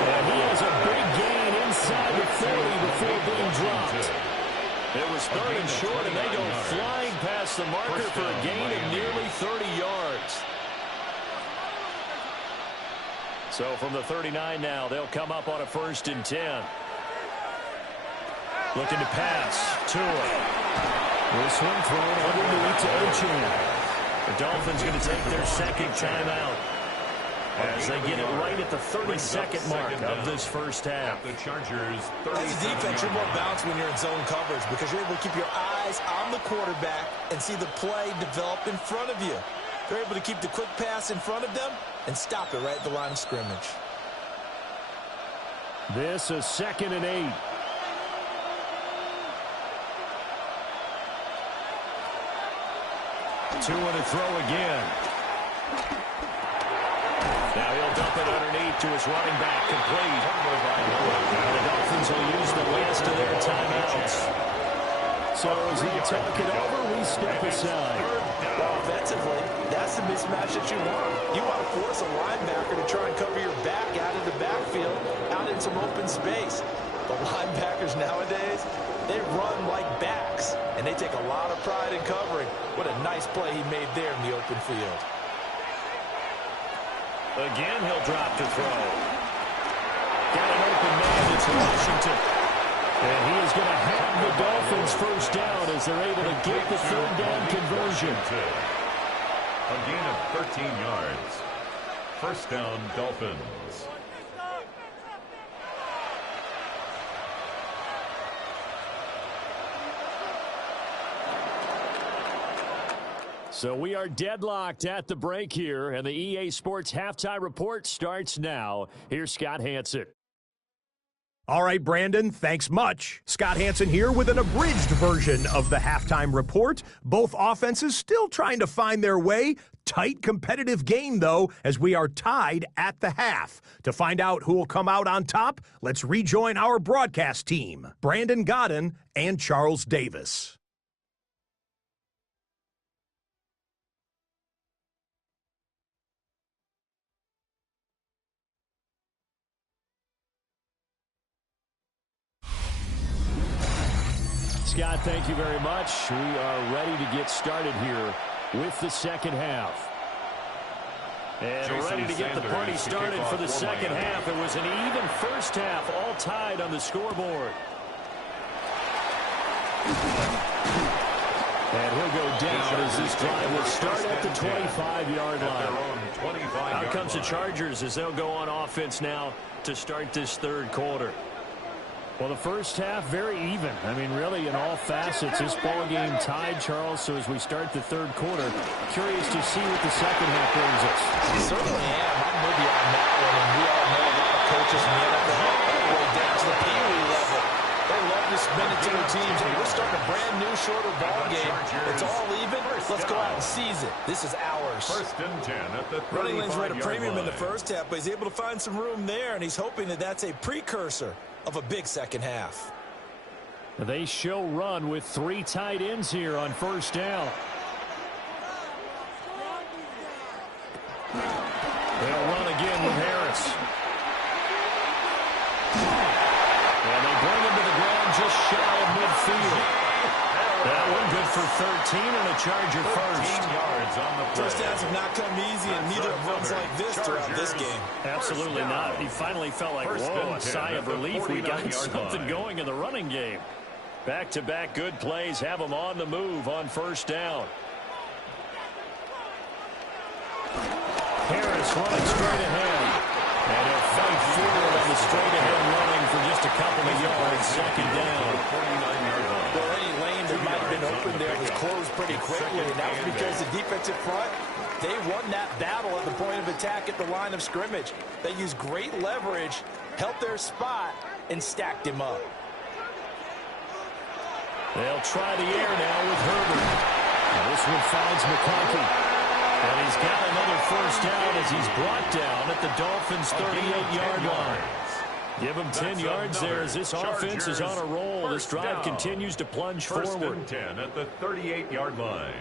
And he has a big gain inside the 40 before being dropped. It was 3rd and short, and they go flying past the marker for a gain of nearly 30 yards. So from the 39 now, they'll come up on a 1st and 10. Looking to pass. Tua. This one thrown underneath to Achane. The Dolphins going to take their second timeout as they get it right at the 32nd mark of this first half. The Chargers. As a defense, you're more balanced when you're in zone coverage because you're able to keep your eyes on the quarterback and see the play develop in front of you. They're able to keep the quick pass in front of them and stop it right at the line of scrimmage. This is 2nd and 8. Tua to throw again. Now he'll dump it underneath to his running back, complete. Now the Dolphins will use the last of their timeouts. So as he talk it over, we step aside. Well, offensively, that's the mismatch that you want. You want to force a linebacker to try and cover your back out of the backfield, out in some open space. The linebackers nowadays, they run like backs, and they take a lot of pride in covering. What a nice play he made there in the open field. Again, he'll drop to throw. Got an open man. It's Washington. And he is going to have the Dolphins first down as they're able to get the 3rd down conversion. A gain of 13 yards. First down, Dolphins. So we are deadlocked at the break here, and the EA Sports Halftime Report starts now. Here's Scott Hansen. All right, Brandon, thanks much. Scott Hansen here with an abridged version of the halftime report. Both offenses still trying to find their way. Tight competitive game, though, as we are tied at the half. To find out who will come out on top, let's rejoin our broadcast team, Brandon Godden and Charles Davis. Scott, thank you very much. We are ready to get started here with the second half. And ready to get the party started for the second half. It was an even first half, all tied on the scoreboard. And he'll go down as this drive will start at the 25-yard line. Out comes the Chargers as they'll go on offense now to start this third quarter. Well, the first half, very even. I mean, really, in all facets, this ball game tied, Charles. So as we start the third quarter, curious to see what the second half brings us. I certainly am. I'm with you on that one. And we all know a lot of coaches in the NFL, all the way down to the Pee Wee level, they love to spin it to their teams. Hey, we're starting a brand new, shorter ball game. It's all even. Let's go out and seize it. This is ours. First and 10 at the 35-yard Running lanes were at a premium line. in the first half, but he's able to find some room there, and he's hoping that that's a precursor of a big second half. They show run with 3 tight ends here on first down. They'll run again with Harris. And they bring him to the ground just shy of midfield. That one good for 13 and a Charger first. 13 yards on the play. First downs have not come easy, and neither have runs like this throughout this game. Absolutely not. He finally felt like, whoa, a sigh of relief. We got something going in the running game. Back-to-back good plays have him on the move on first down. Harris running straight ahead. And he'll fight forward on the straight-ahead running for just a couple of yards. Second down. 49-yard line. Well, any lane that might have been open there was closed pretty quickly, and that was because the defensive front, they won that battle at the point of attack at the line of scrimmage. They used great leverage, held their spot, and stacked him up. They'll try the air now with Herbert. And this one finds McConkey. And he's got another first down as he's brought down at the Dolphins' 38-yard line. Give him 10 yards there as this offense is on a roll. This drive continues to plunge forward. First and 10 at the 38-yard line.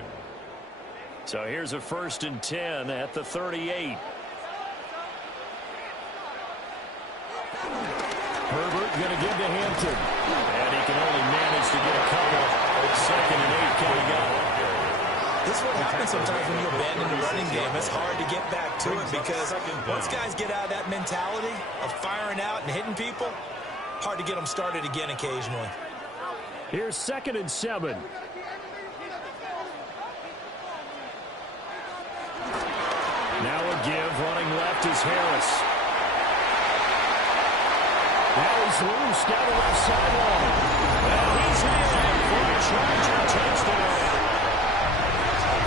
So here's a first and 10 at the 38. Herbert going to give to Hampton. And he can only manage to get a couple. Second and 8 coming up. This is what happens sometimes when you abandon the running game. It's hard to get back to it because once guys get out of that mentality of firing out and hitting people, hard to get them started again occasionally. Here's second and 7. Now a give. Running left is Harris. Now he's loose down the left sideline. And he's in for a Charger touchdown.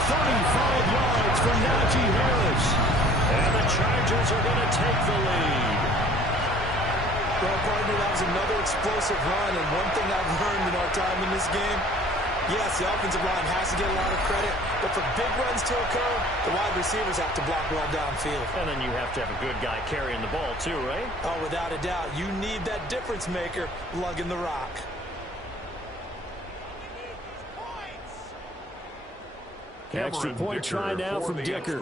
35 yards for Najee Harris. And the Chargers are going to take the lead. Well, partner, that was another explosive run, and one thing I've learned in our time in this game, yes, the offensive line has to get a lot of credit, but for big runs to occur, the wide receivers have to block well downfield. And then you have to have a good guy carrying the ball too, right? Oh, without a doubt. You need that difference maker lugging the rock. Extra point try now from Dicker.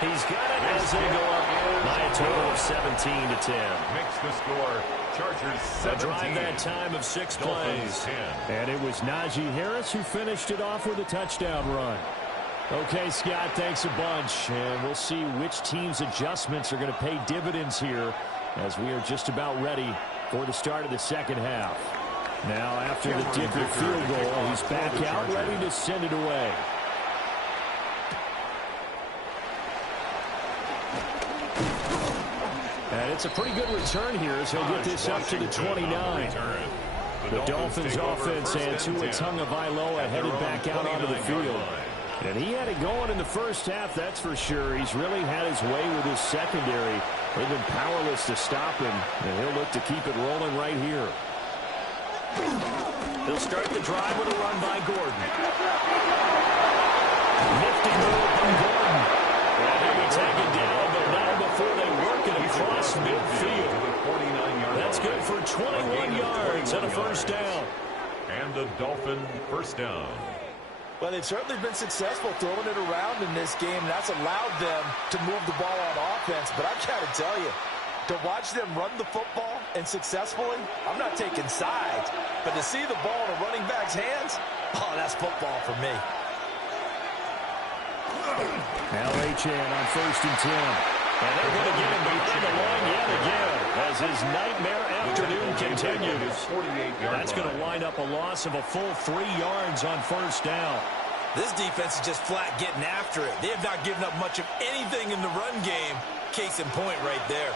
He's got it as they go up by a total of 17-10. Makes the score Chargers 17. A drive that time of 6 plays. And it was Najee Harris who finished it off with a touchdown run. Okay, Scott, thanks a bunch. And we'll see which team's adjustments are going to pay dividends here as we are just about ready for the start of the second half. Now, after the Dicker field goal, he's back out, ready to send it away. And it's a pretty good return here as he'll get this up to the 29. The Dolphins offense and Tua Tagovailoa headed back out onto the field. And he had it going in the first half, that's for sure. He's really had his way with his secondary. They've been powerless to stop him, and he'll look to keep it rolling right here. He'll start the drive with a run by Gordon. Nifty move from Gordon. And he will take it down, but not before they work it across midfield. That's good for 21 yards and a first down. And a Dolphin first down. Well, they've certainly been successful throwing it around in this game. That's allowed them to move the ball on offense. But I've got to tell you, to watch them run the football and successfully, I'm not taking sides. But to see the ball in a running back's hands, oh, that's football for me. Now Achane on first and 10. And they're going to get him behind the line yet again as his nightmare afternoon continues. That's going to wind up a loss of a full 3 yards on first down. This defense is just flat getting after it. They have not given up much of anything in the run game. case in point right there.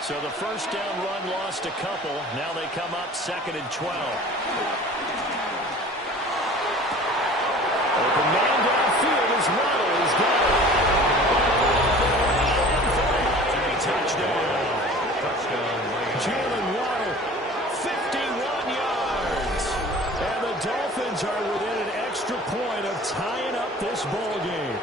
So the first down run lost a couple. Now they come up 2nd and 12. Open man downfield as Waddle is got it. Touchdown. Jalen Waddle, 51 yards. And the Dolphins are within an extra point of tying up this ball game.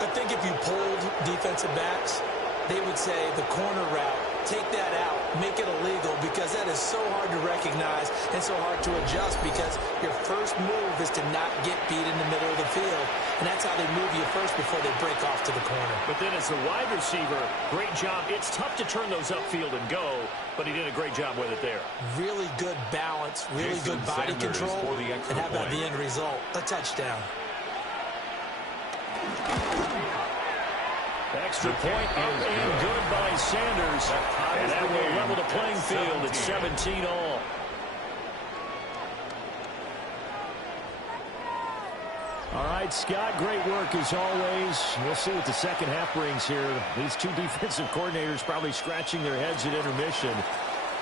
I think if you polled defensive backs, they would say the corner route, take that out, make it illegal, because that is so hard to recognize and so hard to adjust, because your first move is to not get beat in the middle of the field, and that's how they move you first before they break off to the corner. But then as the wide receiver, great job. It's tough to turn those upfield and go, but he did a great job with it there. Really good balance, really good body control, and how about the end result? A touchdown. Extra point up and good by Sanders. And that will level the playing field at 17 all. All right, Scott, great work as always. We'll see what the second half brings here. These two defensive coordinators probably scratching their heads at intermission.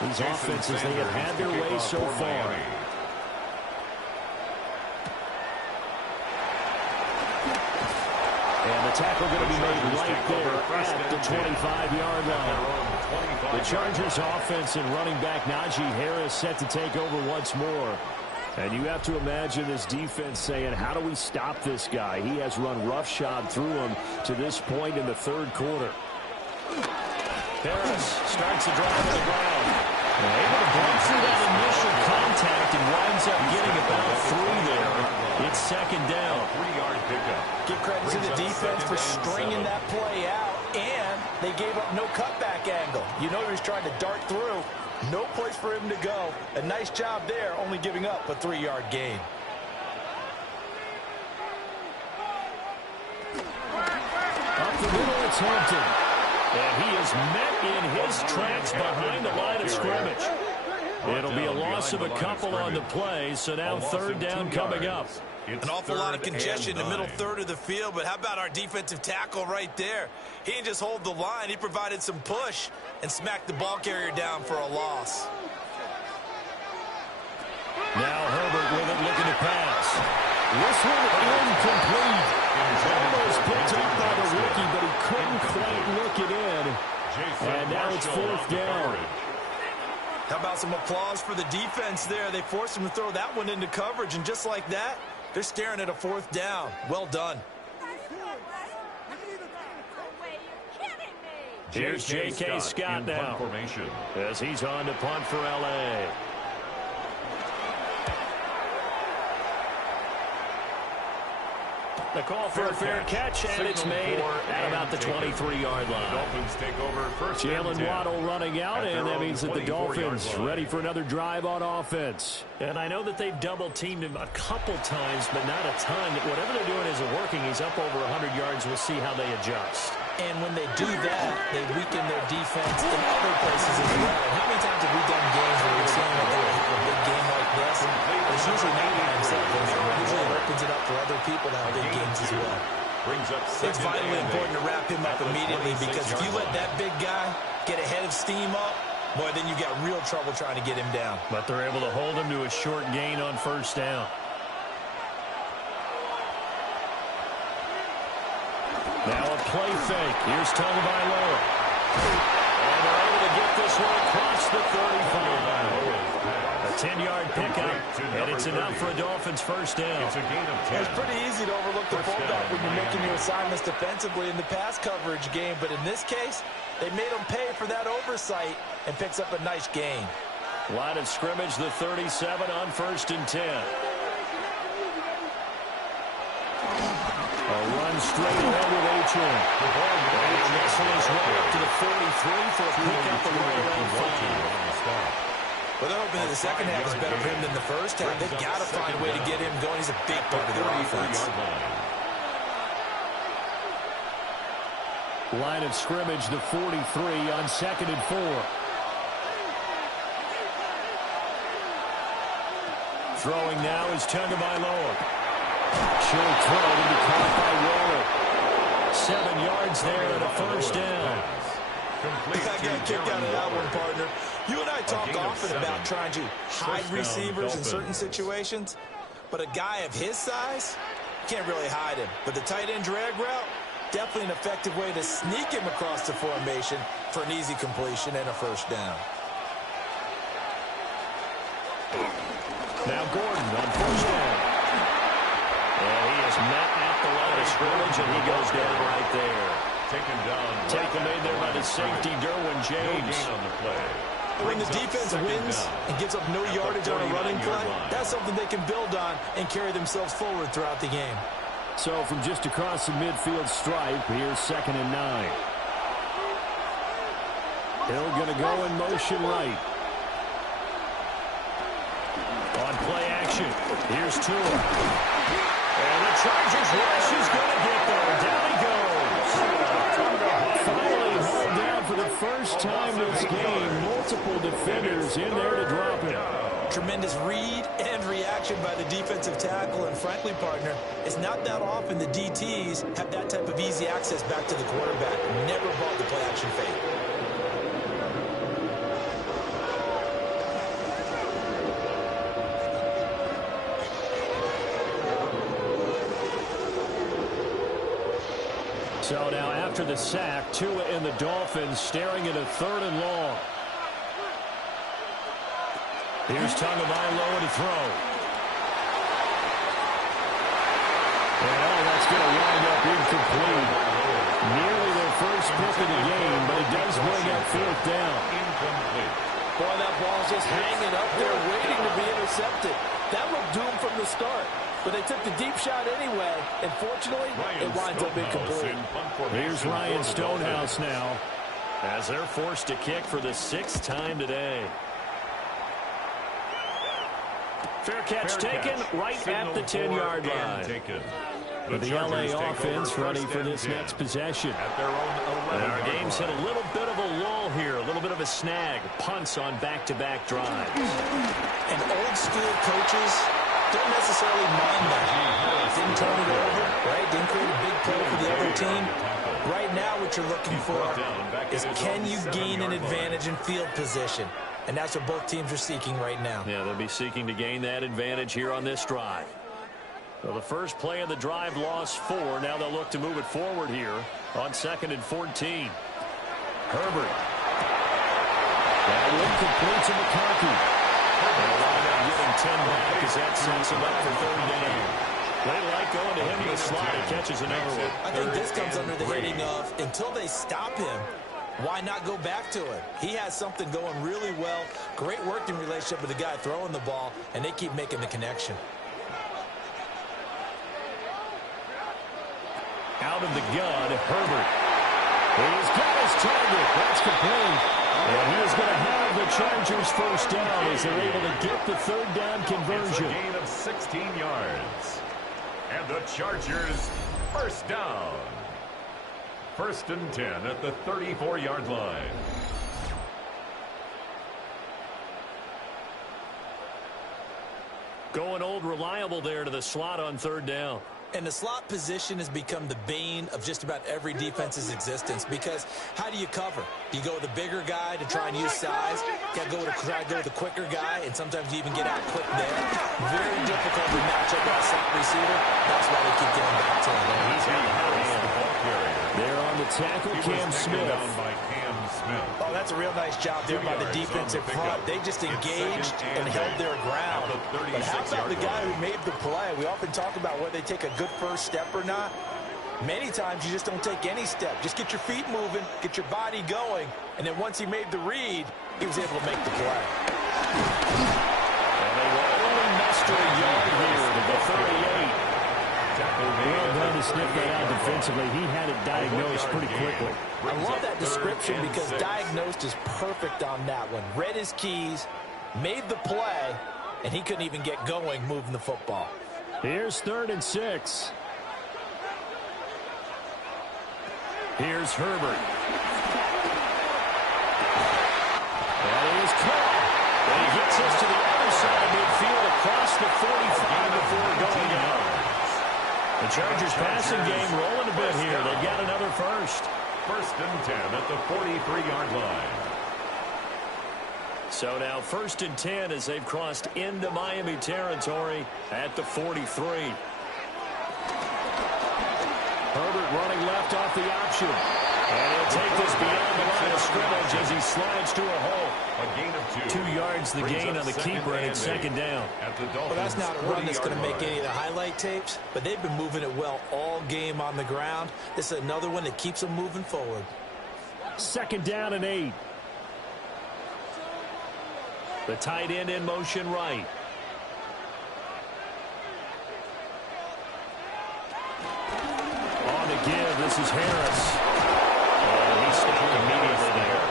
These offenses, they have had their way so far. And the tackle going to be made right there at the 25-yard line. The Chargers offense and running back Najee Harris set to take over once more. And you have to imagine this defense saying, how do we stop this guy? He has run roughshod through him to this point in the third quarter. Harris starts the drive on the ground. Able to break through that initial contact and winds up getting about 3 there. It's 2nd down. 3-yard pickup. Give credit to the defense for stringing that play out, and they gave up no cutback angle. You know he was trying to dart through. No place for him to go. A nice job there, only giving up a 3-yard gain. Up the middle, it's Hampton. And he is met in his tracks behind the line of scrimmage. It'll be a loss of a couple on the play, so now 3rd down coming up. An awful lot of congestion in the middle third of the field, but how about our defensive tackle right there? He didn't just hold the line, he provided some push and smacked the ball carrier down for a loss. Now Herbert with it, looking to pass. This one incomplete. Almost picked up by the rookie, but he couldn't quite look it in. And now it's 4th down. How about some applause for the defense there? They forced him to throw that one into coverage, and just like that, they're staring at a 4th down. Well done. Here's J.K. Scott now as he's on to punt for L.A. The call for a fair catch, and it's made at about the 23-yard line. Dolphins take over first. Jalen Waddle running out, and that means that the Dolphins ready for another drive on offense. And I know that they've double-teamed him a couple times, but not a ton. Whatever they're doing isn't working. He's up over 100 yards. We'll see how they adjust. And when they do that, they weaken their defense in other places as well. And how many times have we done games where we've seen that they have a big game like this? It's usually not by himself. Usually it opens it up for other people to have big games as well. It's vitally important to wrap him up immediately, because if you let that big guy get a head of steam up, boy, then you got real trouble trying to get him down. But they're able to hold him to a short gain on 1st down. Now a play fake. Here's Tagovailoa. And they're able to get this one across the 35. A 10-yard pickup, and it's enough for a Dolphins 1st down. It's pretty easy to overlook the fullback when you're making your assignments defensively in the pass coverage game, but in this case, they made him pay for that oversight and picks up a nice gain. Line of scrimmage, the 37 on 1st and 10. A run straight ahead with Achane. And wrestle his way up to the 43 for a pickup of right around 5. Well, they're hoping that the second half is better for him than the first half. They've got to find a way to get him going. He's a big part of their offense. Line of scrimmage, the 43 on 2nd and 4. Throwing now is Tagovailoa. Short throw to be caught by Waller. 7 yards there and a first down. I got kicked out of that one, partner. You and I talk often about trying to hide receivers in certain situations, but a guy of his size, can't really hide him. But the tight end drag route, definitely an effective way to sneak him across the formation for an easy completion and a first down. Now Gordon on first down. And he is met at the line of scrimmage, and he goes down right there. Taken down. Tackle made there by the safety, Derwin James. On the play. When the defense wins and gives up no yardage on a running play, that's something they can build on and carry themselves forward throughout the game. So from just across the midfield stripe, here's 2nd and 9. Hill going to go in motion right. On play action, here's Tua. And the Chargers rush is going to get there. Down he goes. Finally hauled down for the first time this game. Multiple defenders in there to drop him. Tremendous read and reaction by the defensive tackle. And frankly, partner, it's not that often the DTs have that type of easy access back to the quarterback. Never bought the play action fake. So now after the sack, Tua and the Dolphins staring at a 3rd and long. Here's Tagovailoa to throw. And that's going to wind up incomplete. Nearly their first pick of the game, but it does bring up 4th down. Incomplete. Boy, that ball's just hanging up there waiting to be intercepted. That looked doomed from the start. But they took the deep shot anyway, and fortunately, it winds up incomplete. Here's Ryan Stonehouse now, as they're forced to kick for the 6th time today. Fair catch taken right at the 10-yard line. For the LA offense ready for this next possession. And our game's hit a little bit of a lull here, a little bit of a snag. Punts on back-to-back drives. And old school coaches don't necessarily mind that. Didn't turn it over, right? Didn't create a big play for the other team. Right now what you're looking for is can you gain an advantage in field position? And that's what both teams are seeking right now. Yeah, they'll be seeking to gain that advantage here on this drive. So the first play of the drive lost 4. Now they'll look to move it forward here on 2nd and 14. Herbert. That one complete to McCarthy. They'll wind up getting 10 back as that sets him up for 3rd down. They like going to him in the slot. He catches another one. I think this comes under the heading of until they stop him, why not go back to it? He has something going really well. Great working relationship with the guy throwing the ball, and they keep making the connection. Out of the gun, Herbert. He's got his target. That's complete. And he is going to have the Chargers first down as they're able to get the 3rd down conversion. It's a gain of 16 yards. And the Chargers first down. 1st and 10 at the 34-yard line. Going old reliable there to the slot on 3rd down. And the slot position has become the bane of just about every defense's existence because how do you cover? Do you go with a bigger guy to try and use size? You got to try to go with a quicker guy, and sometimes you even get out quick there. Very difficult to match up that slot receiver. That's why they keep getting back to him. He's got the ball carrier. There on the tackle, Cam Smith. Oh, that's a real nice job there by the defensive front. They just engaged and held their ground. But how about the guy who made the play? We often talk about whether they take a good first step or not. Many times you just don't take any step. Just get your feet moving, get your body going, and then once he made the read, he was able to make the play. And they will only muster a yard here to the 38. Well done to sniff that out defensively. He had it diagnosed pretty quickly. I love that description because diagnosed is perfect on that one. Read his keys, made the play, and he couldn't even get going moving the football. Here's 3rd and 6. Here's Herbert. And he is caught. And he gets us to the other side of midfield across the 45 before going out. The Chargers passing game rolling a bit here. They've got another first. First and 10 at the 43-yard line. So now 1st and 10 as they've crossed into Miami territory at the 43. Herbert running left off the option. And he'll take this beyond the line of scrimmage as he slides to a hole. A gain of 2. 2 yards the gain on the keeper, and it's second down. Well, that's not a run that's going to make any of the highlight tapes, but they've been moving it well all game on the ground. This is another one that keeps them moving forward. 2nd down and 8. The tight end in motion right. On to give. This is Harris. And he stopped immediately there.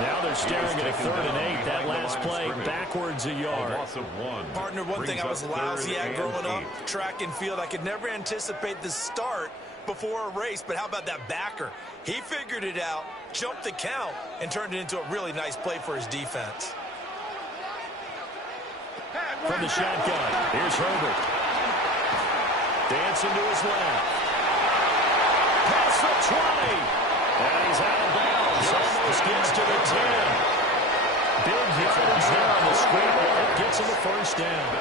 Now they're staring at a 3rd and 8. That last play backwards a yard. Loss of 1. Partner, one thing I was lousy at growing up, track and field, I could never anticipate the start before a race, but how about that backer? He figured it out, jumped the count, and turned it into a really nice play for his defense. From the shotgun, here's Herbert. Dancing to his left. Pass for 20. And he's out of bounds. Almost gets to the 10. Big yardage there on the screen. It gets him the first down.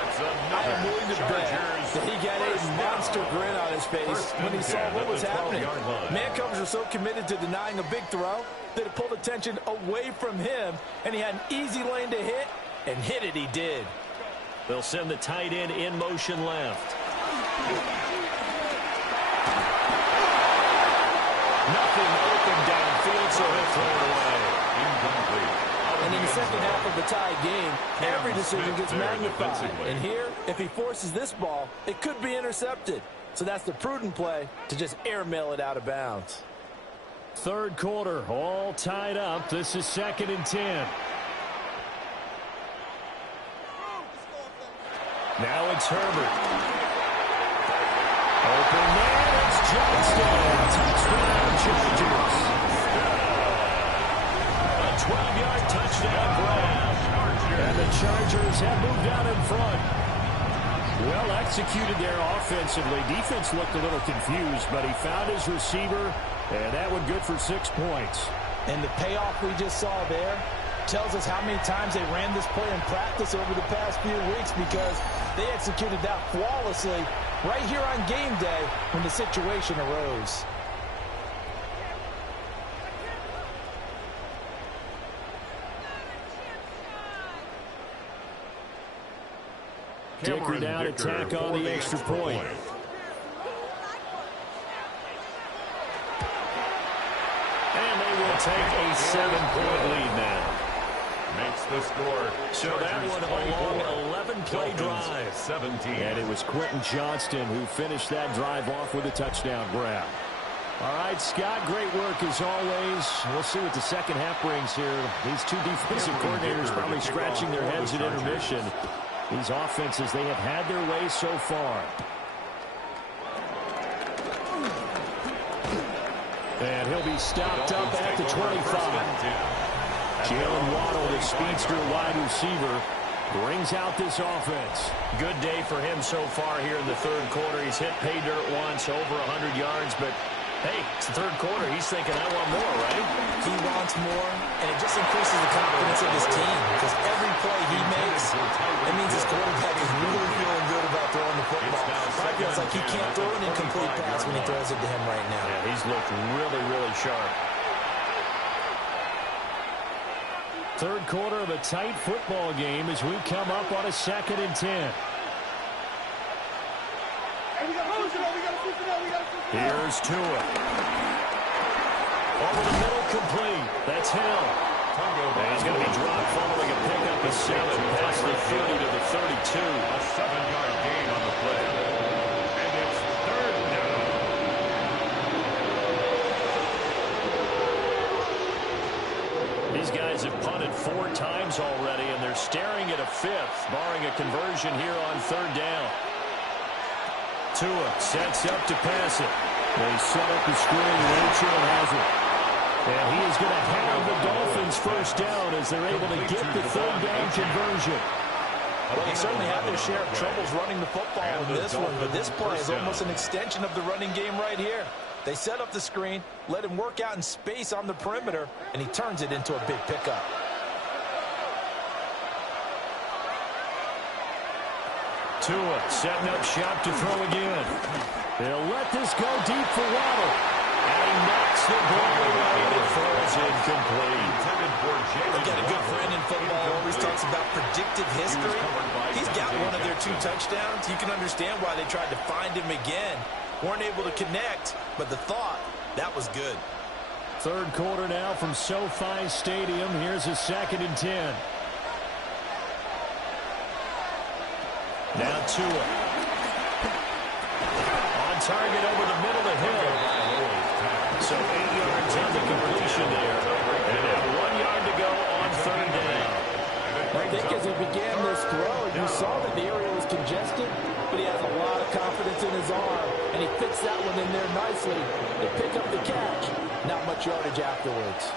I am willing to bet that he got a monster grin on his face when he saw what was happening. Man coverage was so committed to denying a big throw that it pulled attention away from him, and he had an easy lane to hit, and hit it he did. They'll send the tight end in motion left. Nothing open downfield, so he'll throw it away. Incomplete. And in the second half of the tie game, every decision gets magnified. And here, if he forces this ball, it could be intercepted. So that's the prudent play to just airmail it out of bounds. 3rd quarter, all tied up. This is 2nd and 10. Now it's Herbert. Open man, it's Johnston. Touchdown, Chargers. A 12-yard touchdown grab. And the Chargers have moved out in front. Well executed there offensively. Defense looked a little confused, but he found his receiver, and that one good for 6 points. And the payoff we just saw there tells us how many times they ran this play in practice over the past few weeks, because they executed that flawlessly right here on game day when the situation arose. Dicker down to tack on the extra point. And they will take a 7-point lead now. Makes the score. So that one a long 11-play drive. 17. And it was Quentin Johnston who finished that drive off with a touchdown grab. All right, Scott, great work as always. We'll see what the second half brings here. These two defensive coordinators probably scratching their heads at intermission. These offenses, they have had their way so far. And he'll be stopped up at the 25. Jalen Waddle, the speedster wide receiver, brings out this offense. Good day for him so far here in the 3rd quarter. He's hit pay dirt once, over 100 yards, but hey, it's the 3rd quarter. He's thinking, I want more, right? He wants more, and it just increases the confidence of his team, because every play he makes, it means his quarterback is really feeling good about throwing the football. It feels like he can't throw an incomplete pass when he throws it to him right now. Yeah, he's looked really, really sharp. 3rd quarter of a tight football game as we come up on a 2nd and 10. Here's Tua. Over the middle, complete. That's Hill. And he's going to be dropped following a pickup of 7 past the 30 to the 32. A 7-yard gain on the play. And it's 3rd down. These guys have punted 4 times already, and they're staring at a 5th, barring a conversion here on 3rd down. Tua sets up to pass it. They set up the screen, and Achane has it. And he is going to have the Dolphins first down as they're able to get the 3rd down conversion. Well, they certainly have their share of troubles running the football in this one, but this play is almost an extension of the running game right here. They set up the screen, let him work out in space on the perimeter, and he turns it into a big pickup. Tua setting up shop to throw again. They'll let this go deep for Waddle. And he knocks the ball away and it falls incomplete. Again, a good friend in football always talks about predictive history. He's got one of their 2 touchdowns. You can understand why they tried to find him again. Weren't able to connect, but the thought, that was good. Third quarter now from SoFi Stadium. Here's a 2nd and 10. Now Tua. On target over the middle of the hill. So 8 yards on the completion there. And now 1 yard to go on 3rd down. I think as he began this throw, you saw that the area was congested, but he has a lot of confidence in his arm, and he fits that one in there nicely. They pick up the catch. Not much yardage afterwards.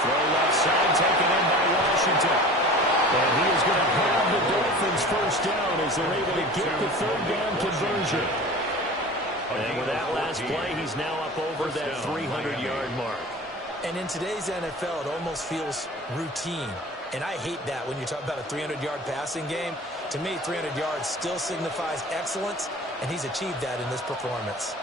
Throw left side taken in by Washington. And he is going to have the Dolphins first down as they're able to get the 3rd down conversion. And with that last play, he's now up over that 300-yard mark. And in today's NFL, it almost feels routine. And I hate that when you talk about a 300-yard passing game. To me, 300 yards still signifies excellence, and he's achieved that in this performance.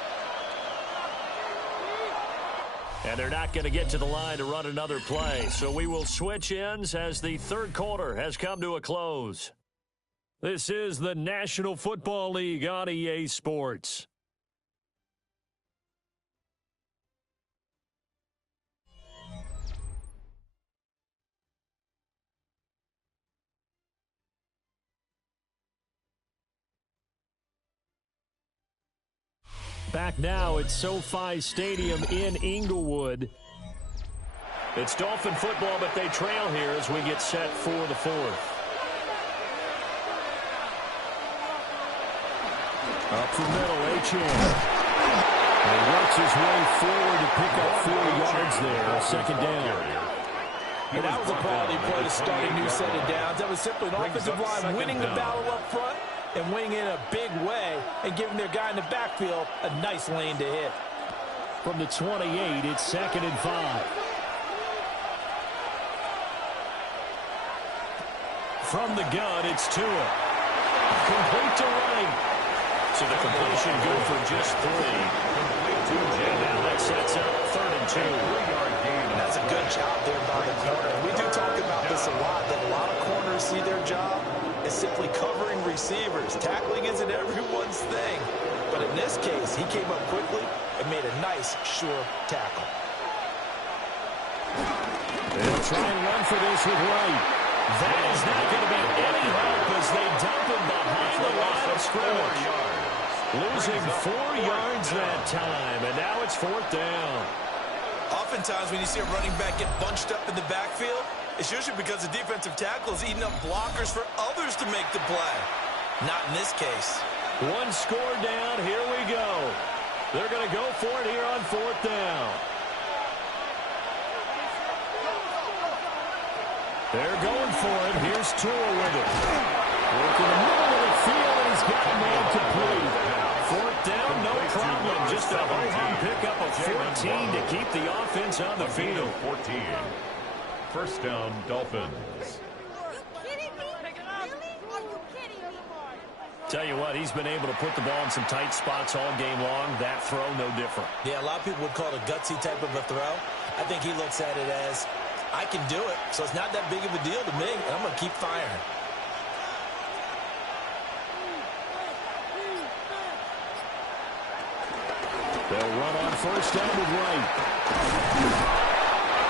And they're not going to get to the line to run another play. So we will switch ends as the 3rd quarter has come to a close. This is the National Football League on EA Sports. Back now at SoFi Stadium in Inglewood. It's Dolphin football, but they trail here as we get set for the 4th. Up the middle, Achane. He works his way forward to pick up 4 yards there. 2nd down. And that was a quality play to start a new set of downs. That was simply an offensive line winning the battle up front and winning in a big way and giving their guy in the backfield a nice lane to hit. From the 28, it's 2nd and 5. From the gun, it's Tua. Complete to Wright. So the completion good for just 3. And now that sets up 3rd and 2. And that's a good job there by the corner. We do talk about this a lot, that a lot of corners see their job as simply covering receivers. Tackling isn't everyone's thing. But in this case, he came up quickly and made a nice, sure tackle. They'll try and run for this with Wright. That is not going to be any help as they dump him behind the line of scrimmage. Losing 4 yards that time, and now it's 4th down. Oftentimes when you see a running back get bunched up in the backfield, it's usually because the defensive tackle is eating up blockers for others to make the play. Not in this case. 1 score down, here we go. They're going to go for it here on 4th down. They're going for it. Here's Tua with it. Working the middle of the field, and he's got a man complete. 4th down, no problem. Just a ho-hum pickup of 14 to keep the offense on the field. 14. First down, Dolphins. Tell you what, he's been able to put the ball in some tight spots all game long. That throw, no different. Yeah, a lot of people would call it a gutsy type of a throw. I think he looks at it as, I can do it, so it's not that big of a deal to me, and I'm going to keep firing. They'll run on first down with Wright.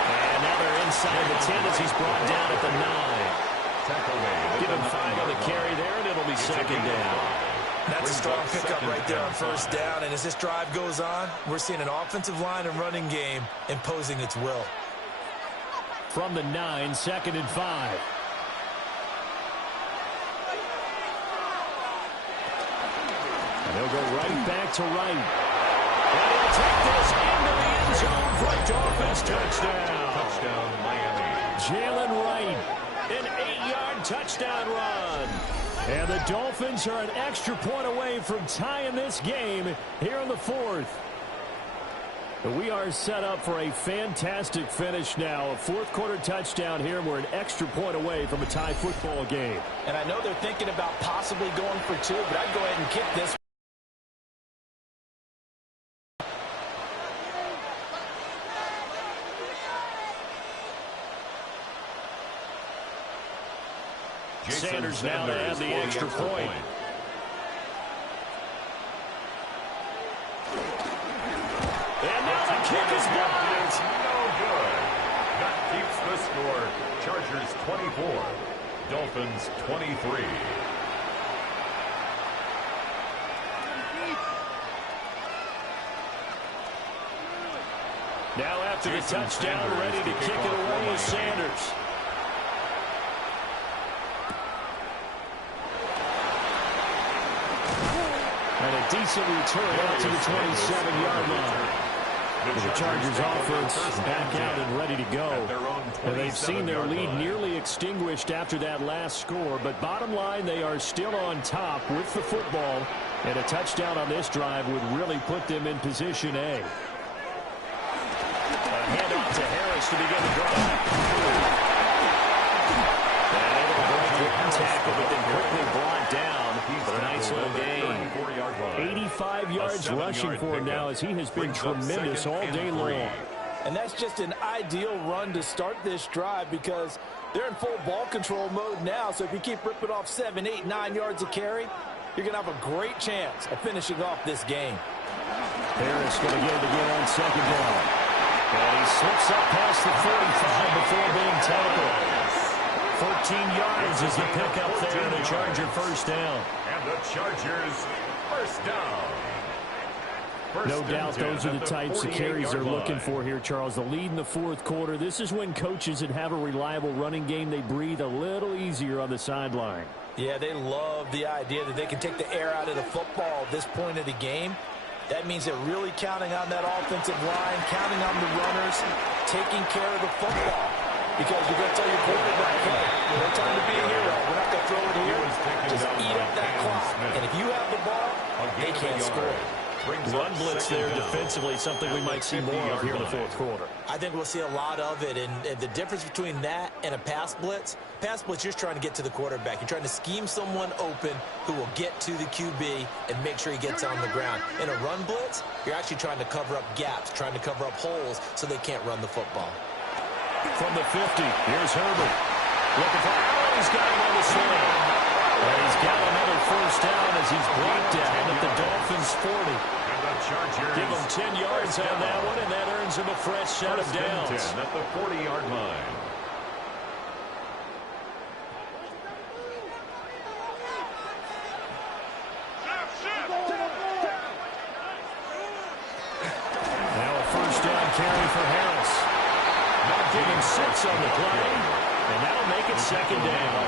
And now they're inside the 10 as he's brought down at the 9. Give him 5 on the carry there, and it'll be 2nd down. That's a strong pickup right there on first down, and as this drive goes on, we're seeing an offensive line and running game imposing its will. From the 9, 2nd and 5. And they'll go right back to Wright. And he'll take this into the end zone touchdown. Touchdown, Miami. Jalen Wright, an 8-yard touchdown run. And the Dolphins are an extra point away from tying this game here in the fourth. We are set up for a fantastic finish now. A fourth-quarter touchdown here, and we're an extra point away from a tie football game. And I know they're thinking about possibly going for two, but I'd go ahead and kick this. Sanders now to add the extra point. And now the kick is blocked. No good. That keeps the score. Chargers 24, Dolphins 23. Now after the touchdown, ready to kick it away is Sanders. And a decent return out to the 27-yard line. The Chargers offense back out and ready to go. And they've seen their lead nearly extinguished after that last score. But bottom line, they are still on top with the football. And a touchdown on this drive would really put them in position A. A handoff to Harris to begin the drive. And able to break one tackle, but then quickly brought down. But a nice little gain. 85 yards rushing for him now, as he has been tremendous all day long. And that's just an ideal run to start this drive because they're in full ball control mode now. So if you keep ripping off 7, 8, 9 yards of carry, you're going to have a great chance of finishing off this game. Harris going to get it again on second down. And he slips up past the 45 before being tackled. 14 yards is the pickup there, and a Charger first down. And the Chargers first down. No doubt those are the types of carries they're looking for here, Charles. The lead in the fourth quarter. This is when coaches that have a reliable running game, they breathe a little easier on the sideline. Yeah, they love the idea that they can take the air out of the football at this point of the game. That means they're really counting on that offensive line, counting on the runners, taking care of the football. Because you're going to tell your quarterback, hey, no time to be a hero. We're not going to throw it here. Just eat up that clock. And if you have the ball, they can't score. Run blitz there defensively, something we might see more of here in the fourth quarter. I think we'll see a lot of it. And the difference between that and a pass blitz, you're just trying to get to the quarterback. You're trying to scheme someone open who will get to the QB and make sure he gets on the ground. In a run blitz, you're actually trying to cover up gaps, trying to cover up holes so they can't run the football. From the 50, here's Herbert. Looking for Allen. He's got him on the swing. And he's got another first down as he's brought down at the Dolphins' 40. Give him 10 yards on that one, and that earns him a fresh set of downs. At the 40-yard line. Now a first down carry for Harris. Giving 6 on the play, and that'll make it second down.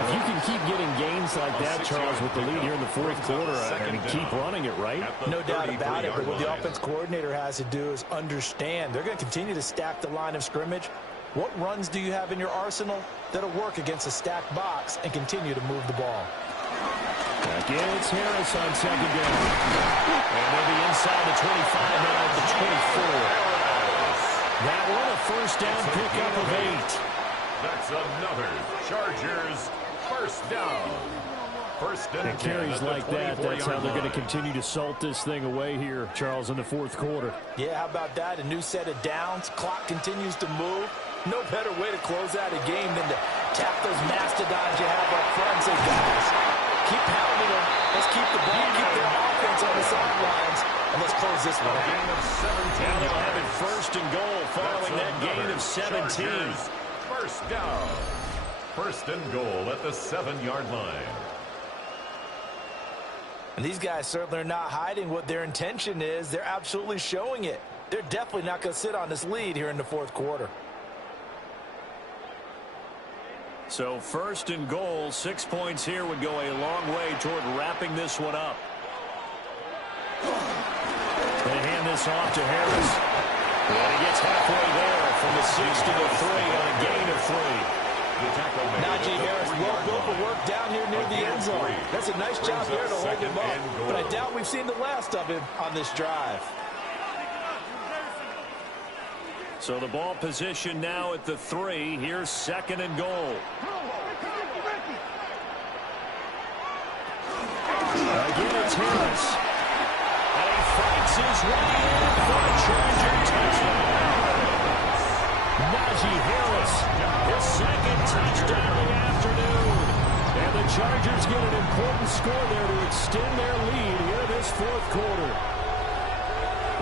If you can keep getting gains like that, Charles, with the lead here in the fourth quarter, I mean, keep running it, right? No doubt about it, but what the offense coordinator has to do is understand. They're going to continue to stack the line of scrimmage. What runs do you have in your arsenal that'll work against a stacked box and continue to move the ball? Again, it's Harris on second down. And they'll be inside the 25 now at the 24. That one, a first down pickup of 8. That's another Chargers first down. First and carries like that, that's how they're going to continue to salt this thing away here, Charles, in the fourth quarter. Yeah, how about that? A new set of downs. Clock continues to move. No better way to close out a game than to tap those mastodons you have up front and say, guys, keep pounding them. Let's keep the ball, keep their offense on the sidelines, and let's close this one out. Gain of 17. Now they'll have it first and goal following that gain of 17. Chargers first down. First and goal at the 7-yard line. And these guys certainly are not hiding what their intention is. They're absolutely showing it. They're definitely not going to sit on this lead here in the fourth quarter. So first and goal, 6 points here would go a long way toward wrapping this one up. They hand this off to Harris. And he gets halfway there from the 6 to the 3 on a gain of 3. Najee Harris well built for work down here near the end zone. That's a nice job there to hold him up. But I doubt we've seen the last of him on this drive. So the ball position now at the 3. Here's 2nd and goal. Again, it's Harris. And he fights his way in for a Charger touchdown. Najee Harris, his 2nd touchdown of the afternoon. And the Chargers get an important score there to extend their lead here this 4th quarter.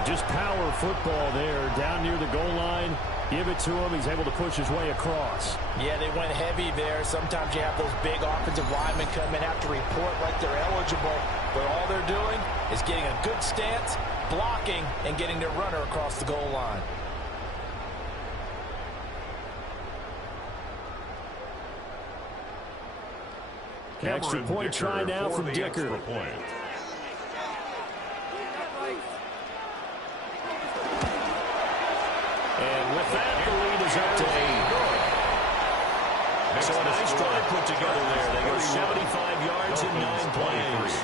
Just power football there down near the goal line. Give it to him. He's able to push his way across. Yeah, they went heavy there. Sometimes you have those big offensive linemen come in, have to report like they're eligible. But all they're doing is getting a good stance, blocking, and getting their runner across the goal line. Extra point try now from Dicker. And with that, the lead is up to 8. So a nice drive put together there. They go 75 yards in 9 plays.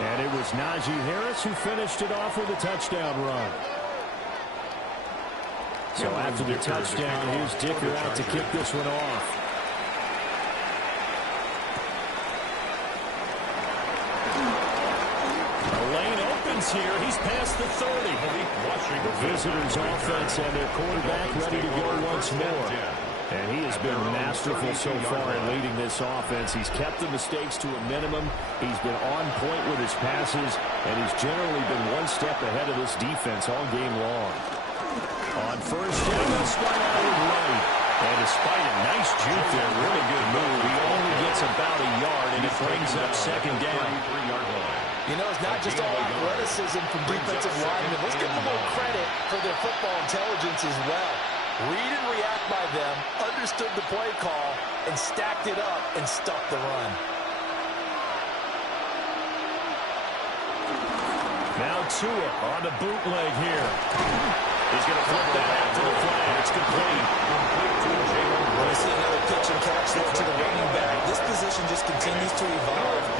And it was Najee Harris who finished it off with a touchdown run. So after the touchdown, here's Dicker out to kick this one off. Here. He's past the 30. The visitors' offense and their quarterback ready to go once more. And he has been masterful so far in leading this offense. He's kept the mistakes to a minimum. He's been on point with his passes, and he's generally been one step ahead of this defense all game long. On first down, they'll start out with right. And despite a nice juke there, really good move, he only gets about a yard, and it brings up 2nd down. You know, it's not just all athleticism from defensive linemen. Let's give them a little credit for their football intelligence as well. Read and react by them, understood the play call, and stacked it up and stuffed the run. Now Tua on the bootleg here. He's going to flip that out to the flag. It's complete. We see another pitch and catch there to the running back. This position just continues to evolve.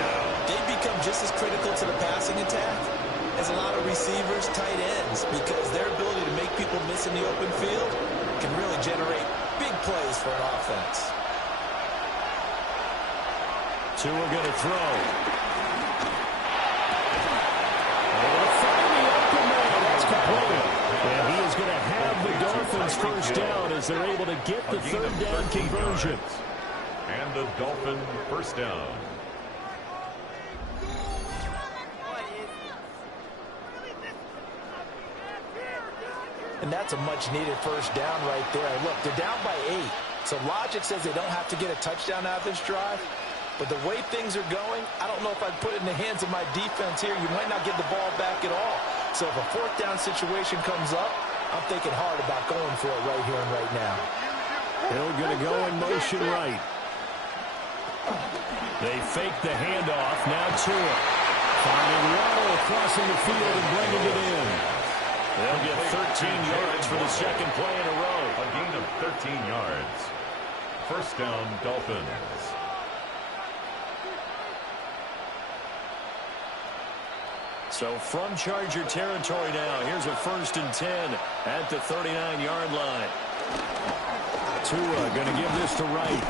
They've become just as critical to the passing attack as a lot of receivers, tight ends, because their ability to make people miss in the open field can really generate big plays for an offense. Tua going to throw. Able to find the open man. That's complete. And he is going to have the Dolphins first down as they're able to get the 3rd down conversion. And the Dolphin first down. And that's a much-needed first down right there. Look, they're down by 8. So logic says they don't have to get a touchdown out of this drive. But the way things are going, I don't know if I'd put it in the hands of my defense here. You might not get the ball back at all. So if a 4th down situation comes up, I'm thinking hard about going for it right here and right now. Hill going to go in motion right. They fake the handoff. Now Tua finding Waddle crossing the field and bringing it in. They'll get 13 yards for the 2nd play in a row. A gain of 13 yards. First down, Dolphins. So from Charger territory now, here's a 1st and 10 at the 39-yard line. Tua going to give this to Wright.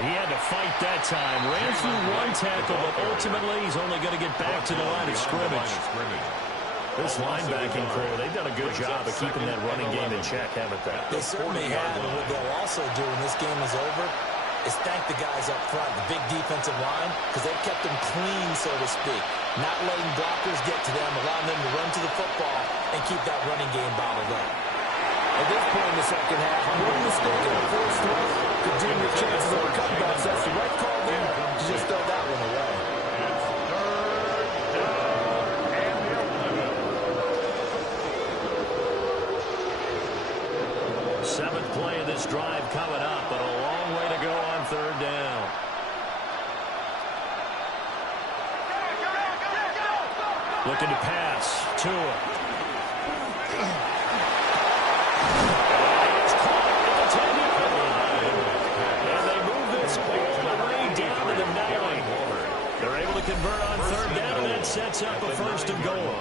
He had to fight that time. Ran through one tackle, but ultimately he's only going to get back to the line of scrimmage. This linebacking core, they've done a good job of keeping that running game in check, haven't they? They certainly have, and what they'll also do when this game is over is thank the guys up front, the big defensive line, because they've kept them clean, so to speak. Not letting blockers get to them, allowing them to run to the football and keep that running game bottled up. At this point in the second half, one mistake on the first throw could dim your chances of a comeback. That's the right call there to just throw that one away. Seventh play of this drive coming up, but a long way to go on 3rd down. Looking to pass. Tua. sets up a first and goal.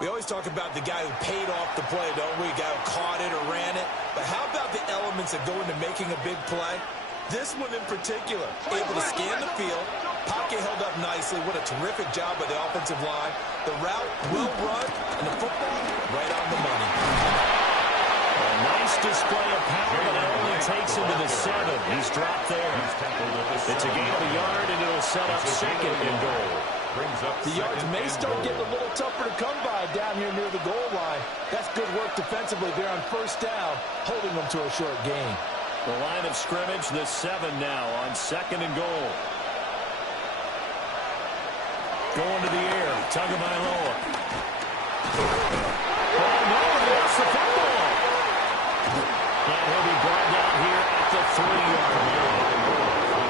We always talk about the guy who paid off the play, don't we? The guy who caught it or ran it. But how about the elements that go into making a big play? This one in particular, able to scan the field, pocket held up nicely. What a terrific job by the offensive line. The route well run, and the football right on the money. A nice display of power, but it only takes him to the 7. He's dropped there. It's a gain of a yard, and it'll set up second and goal. The yards may start getting a little tougher to come by down here near the goal line. That's good work defensively there on first down, holding them to a short gain. The line of scrimmage, the 7 now on second and goal. Going to the air, Tagovailoa. Oh, no, he lost the football. And he'll be brought down here at the 3-yard line.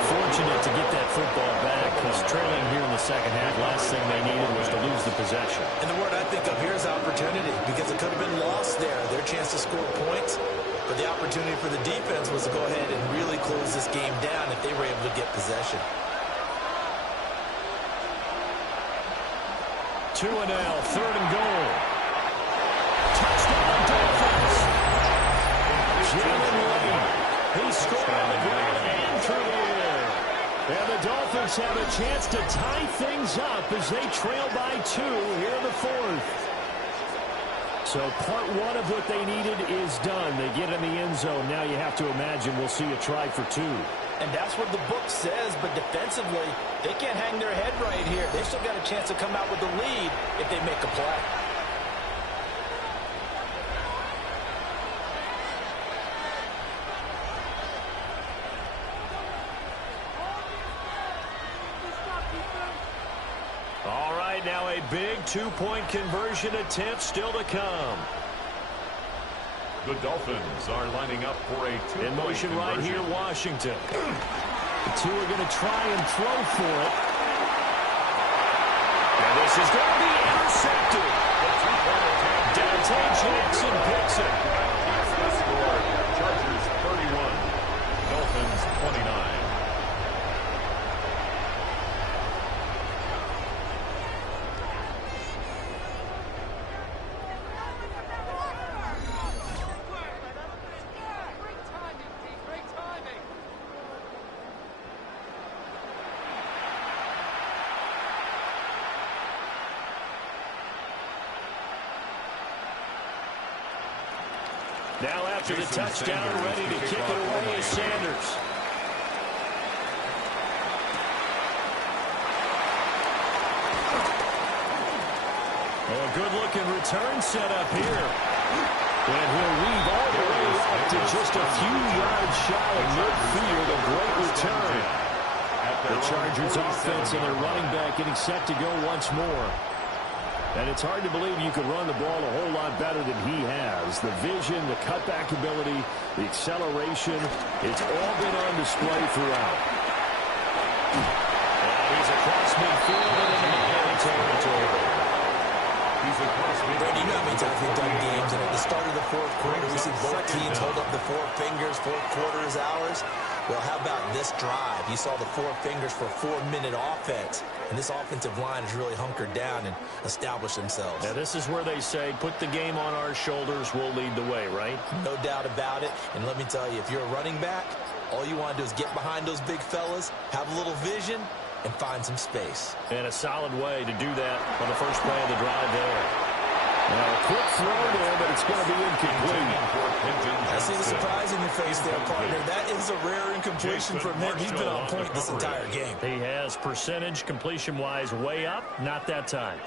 Fortunate to get that football back. He's trailing here in the second half. Last thing they needed was to lose the possession. And the word I think of here is opportunity, because it could have been lost there. Their chance to score points. But the opportunity for the defense was to go ahead and really close this game down if they were able to get possession. 2 and now, third and goal. Touchdown Dolphins. Jalen Lane. He scored on the ground and through the air. And the Dolphins have a chance to tie things up as they trail by 2 here in the 4th. So part 1 of what they needed is done. They get in the end zone. Now you have to imagine we'll see a try for 2. And that's what the book says, but defensively, they can't hang their head right here. They've still got a chance to come out with the lead if they make a play. All right, now a big 2-point conversion attempt still to come. The Dolphins are lining up for a 2-point in motion right conversion. here, Washington. The 2 are going to try and throw for it. And this is going to be intercepted. Dante Jackson picks it. The score, Chargers 31, Dolphins 29. Now after the touchdown, ready to kick it away is Sanders. Oh, a good-looking return set up here. And he'll weave all the way up to just a few yards shy of midfield. A great return. The Chargers offense and their running back getting set to go once more. And it's hard to believe you could run the ball a whole lot better than he has. The vision, the cutback ability, the acceleration, it's all been on display throughout. And he's across midfield and into the territory. He's across midfield. Brady, you know how many times we've done games, and at the start of the 4th quarter, we see both teams hold up the 4 fingers, 4th quarter is ours. Well, how about this drive? You saw the 4 fingers for a 4-minute offense. And this offensive line has really hunkered down and established themselves. Now, this is where they say, put the game on our shoulders, we'll lead the way, right? No doubt about it. And let me tell you, if you're a running back, all you want to do is get behind those big fellas, have a little vision, and find some space. And a solid way to do that on the first play of the drive there. Now, a quick throw there, but it's going to be incomplete. I see the surprise in your face there, partner. That is a rare incompletion from him. He's been on point this entire game. He has percentage completion-wise way up. Not that time.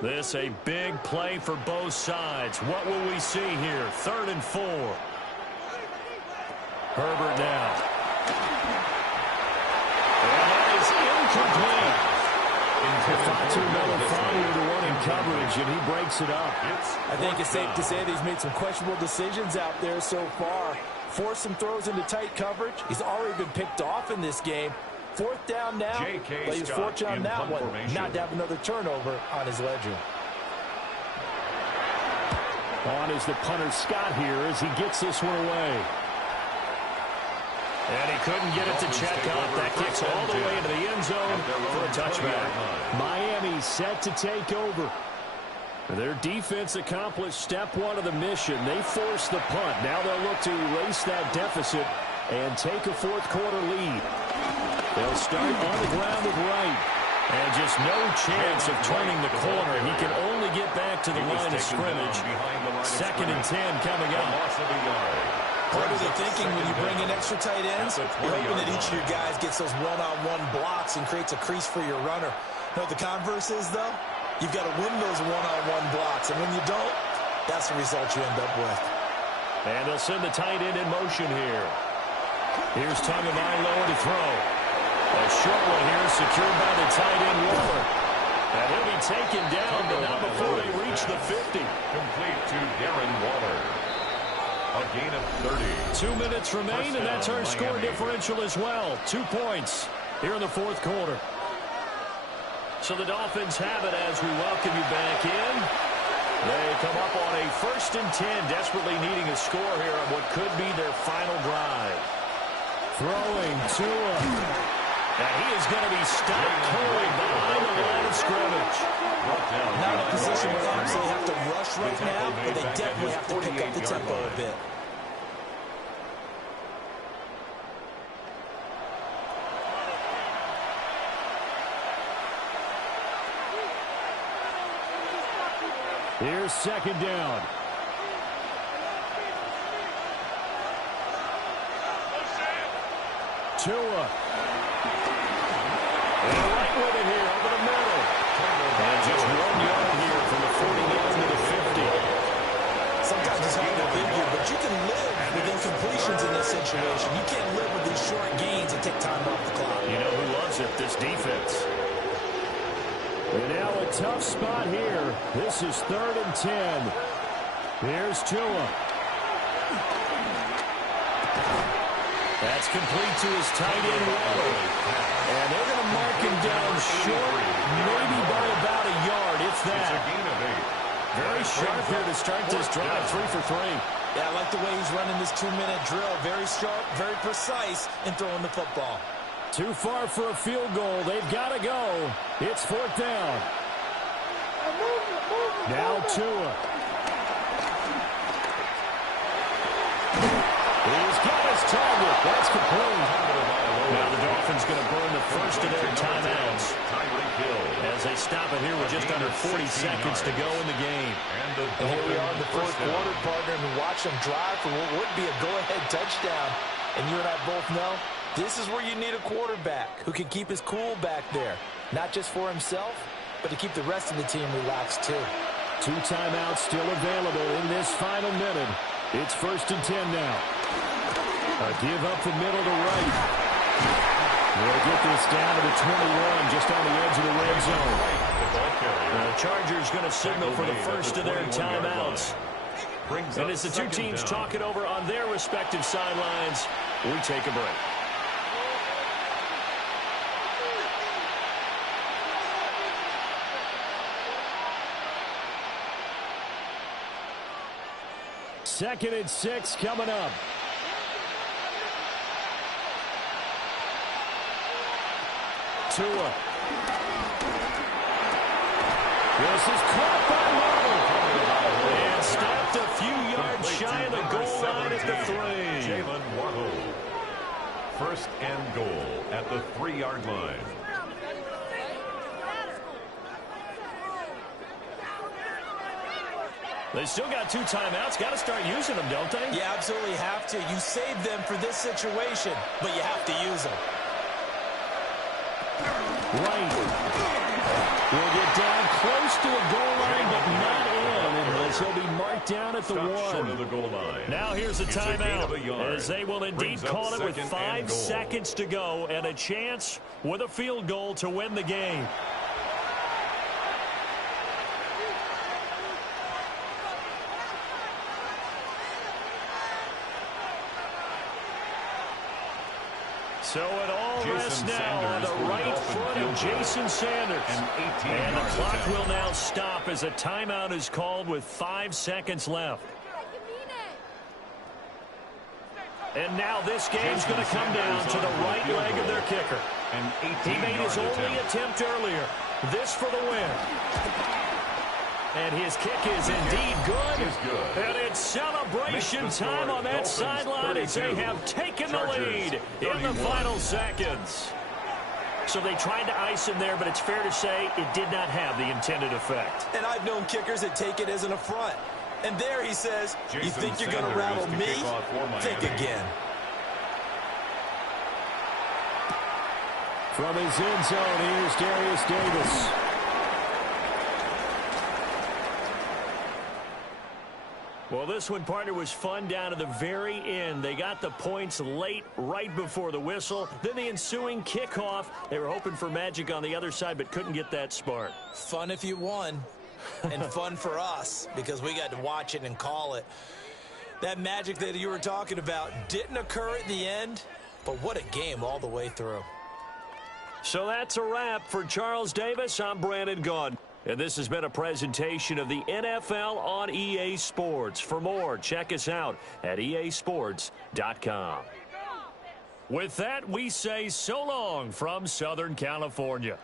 This a big play for both sides. What will we see here? 3rd and 4. Herbert now. And that is incomplete. Fatu Miller following the one in coverage, and he breaks it up. I think it's safe to say that he's made some questionable decisions out there so far. Forced some throws into tight coverage. He's already been picked off in this game. 4th down now, but he's fortunate on that one not to have another turnover on his ledger. On is the punter Scott here as he gets this one away. And he couldn't get it to check up. That kicks all the way into the end zone for a touchback. Miami set to take over. Their defense accomplished step one of the mission. They forced the punt. Now they'll look to erase that deficit and take a fourth quarter lead. They'll start on the ground with Wright. And just no chance of turning the corner. He can only get back to the line of scrimmage. 2nd and 10 coming up. Part of the thinking when you bring in extra tight ends, you're hoping that each of your guys gets those one-on-one blocks and creates a crease for your runner. You know what the converse is, though? You've got to win those one-on-one blocks, and when you don't, that's the result you end up with. And they'll send the tight end in motion here. Here's Tagovailoa to throw. A short one here secured by the tight end Waller. And he'll be taken down, but not before they reach the 50. Complete to Darren Waller. A gain of 30. 2 minutes remain, and that's our score differential as well. 2 points here in the fourth quarter. So the Dolphins have it as we welcome you back in. They come up on a 1st and 10, desperately needing a score here on what could be their final drive. Throwing Tua. And he is going to be stopped cold behind the line of scrimmage. Not in a position where obviously they have to rush right now, but they definitely have to pick up the tempo a bit. Here's 2nd down. Tua. And right with it here over the middle. And just 1 yard here from the 49 to the 50. Sometimes it's hard to figure, but you can live with incompletions in this situation. You can't live with these short gains and take time off the clock. You know who loves it? This defense. And now a tough spot here. This is 3rd and 10. Here's Tua. That's complete to his tight end, Waller. And they're going to mark him down short, maybe by about a yard, if that. Very sharp here to start this drive, 3 for 3. Yeah, I like the way he's running this 2-minute drill. Very sharp, very precise in throwing the football. Too far for a field goal. They've got to go. It's 4th down. Now Tua. He's got his target. That's complete. Now the Dolphins going to burn the first of their timeouts as they stop it here with just under 40 seconds to go in the game. And here we are in the fourth quarter, partner, and watch them drive for what would be a go-ahead touchdown. And you and I both know this is where you need a quarterback who can keep his cool back there, not just for himself, but to keep the rest of the team relaxed too. 2 timeouts still available in this final minute. It's 1st and 10 now. A give up the middle to Wright. They'll get this down to the 21, just on the edge of the red zone. The Chargers going to signal for the first of their timeouts. And as the two teams talk it over on their respective sidelines, we take a break. Second and 6 coming up. Tua. This is caught by Waddle. And stopped a few yards shy of the goal line at the 3. Jalen Waddle. 1st and goal at the 3-yard line. They still got 2 timeouts. Got to start using them, don't they? You absolutely have to. You save them for this situation, but you have to use them. Right. Will get down close to the goal line, but not in. As he'll be marked down at the 1. Short of the goal line. Now here's a timeout, as they will indeed call it with 5 goal. seconds to go and a chance with a field goal to win the game. So it all ball rests now on the right foot of Jason Sanders. And the clock will now stop as a timeout is called with 5 seconds left. And now this game's going to come down to the right leg of their kicker. He made his only attempt earlier. This for the win. And his kick is indeed good. And it's celebration time on that sideline as they have taken the lead in the final seconds. So they tried to ice him there, but it's fair to say it did not have the intended effect. And I've known kickers that take it as an affront. And there he says, you think you're going to rattle me? Think again. From his end zone, here's Darius Davis. Well, this one, partner, was fun down to the very end. They got the points late, right before the whistle. Then the ensuing kickoff. They were hoping for magic on the other side, but couldn't get that spark. Fun if you won, and fun for us because we got to watch it and call it. That magic that you were talking about didn't occur at the end, but what a game all the way through. So that's a wrap for Charles Davis. I'm Brandon Gaudin. And this has been a presentation of the NFL on EA Sports. For more, check us out at easports.com. With that, we say so long from Southern California.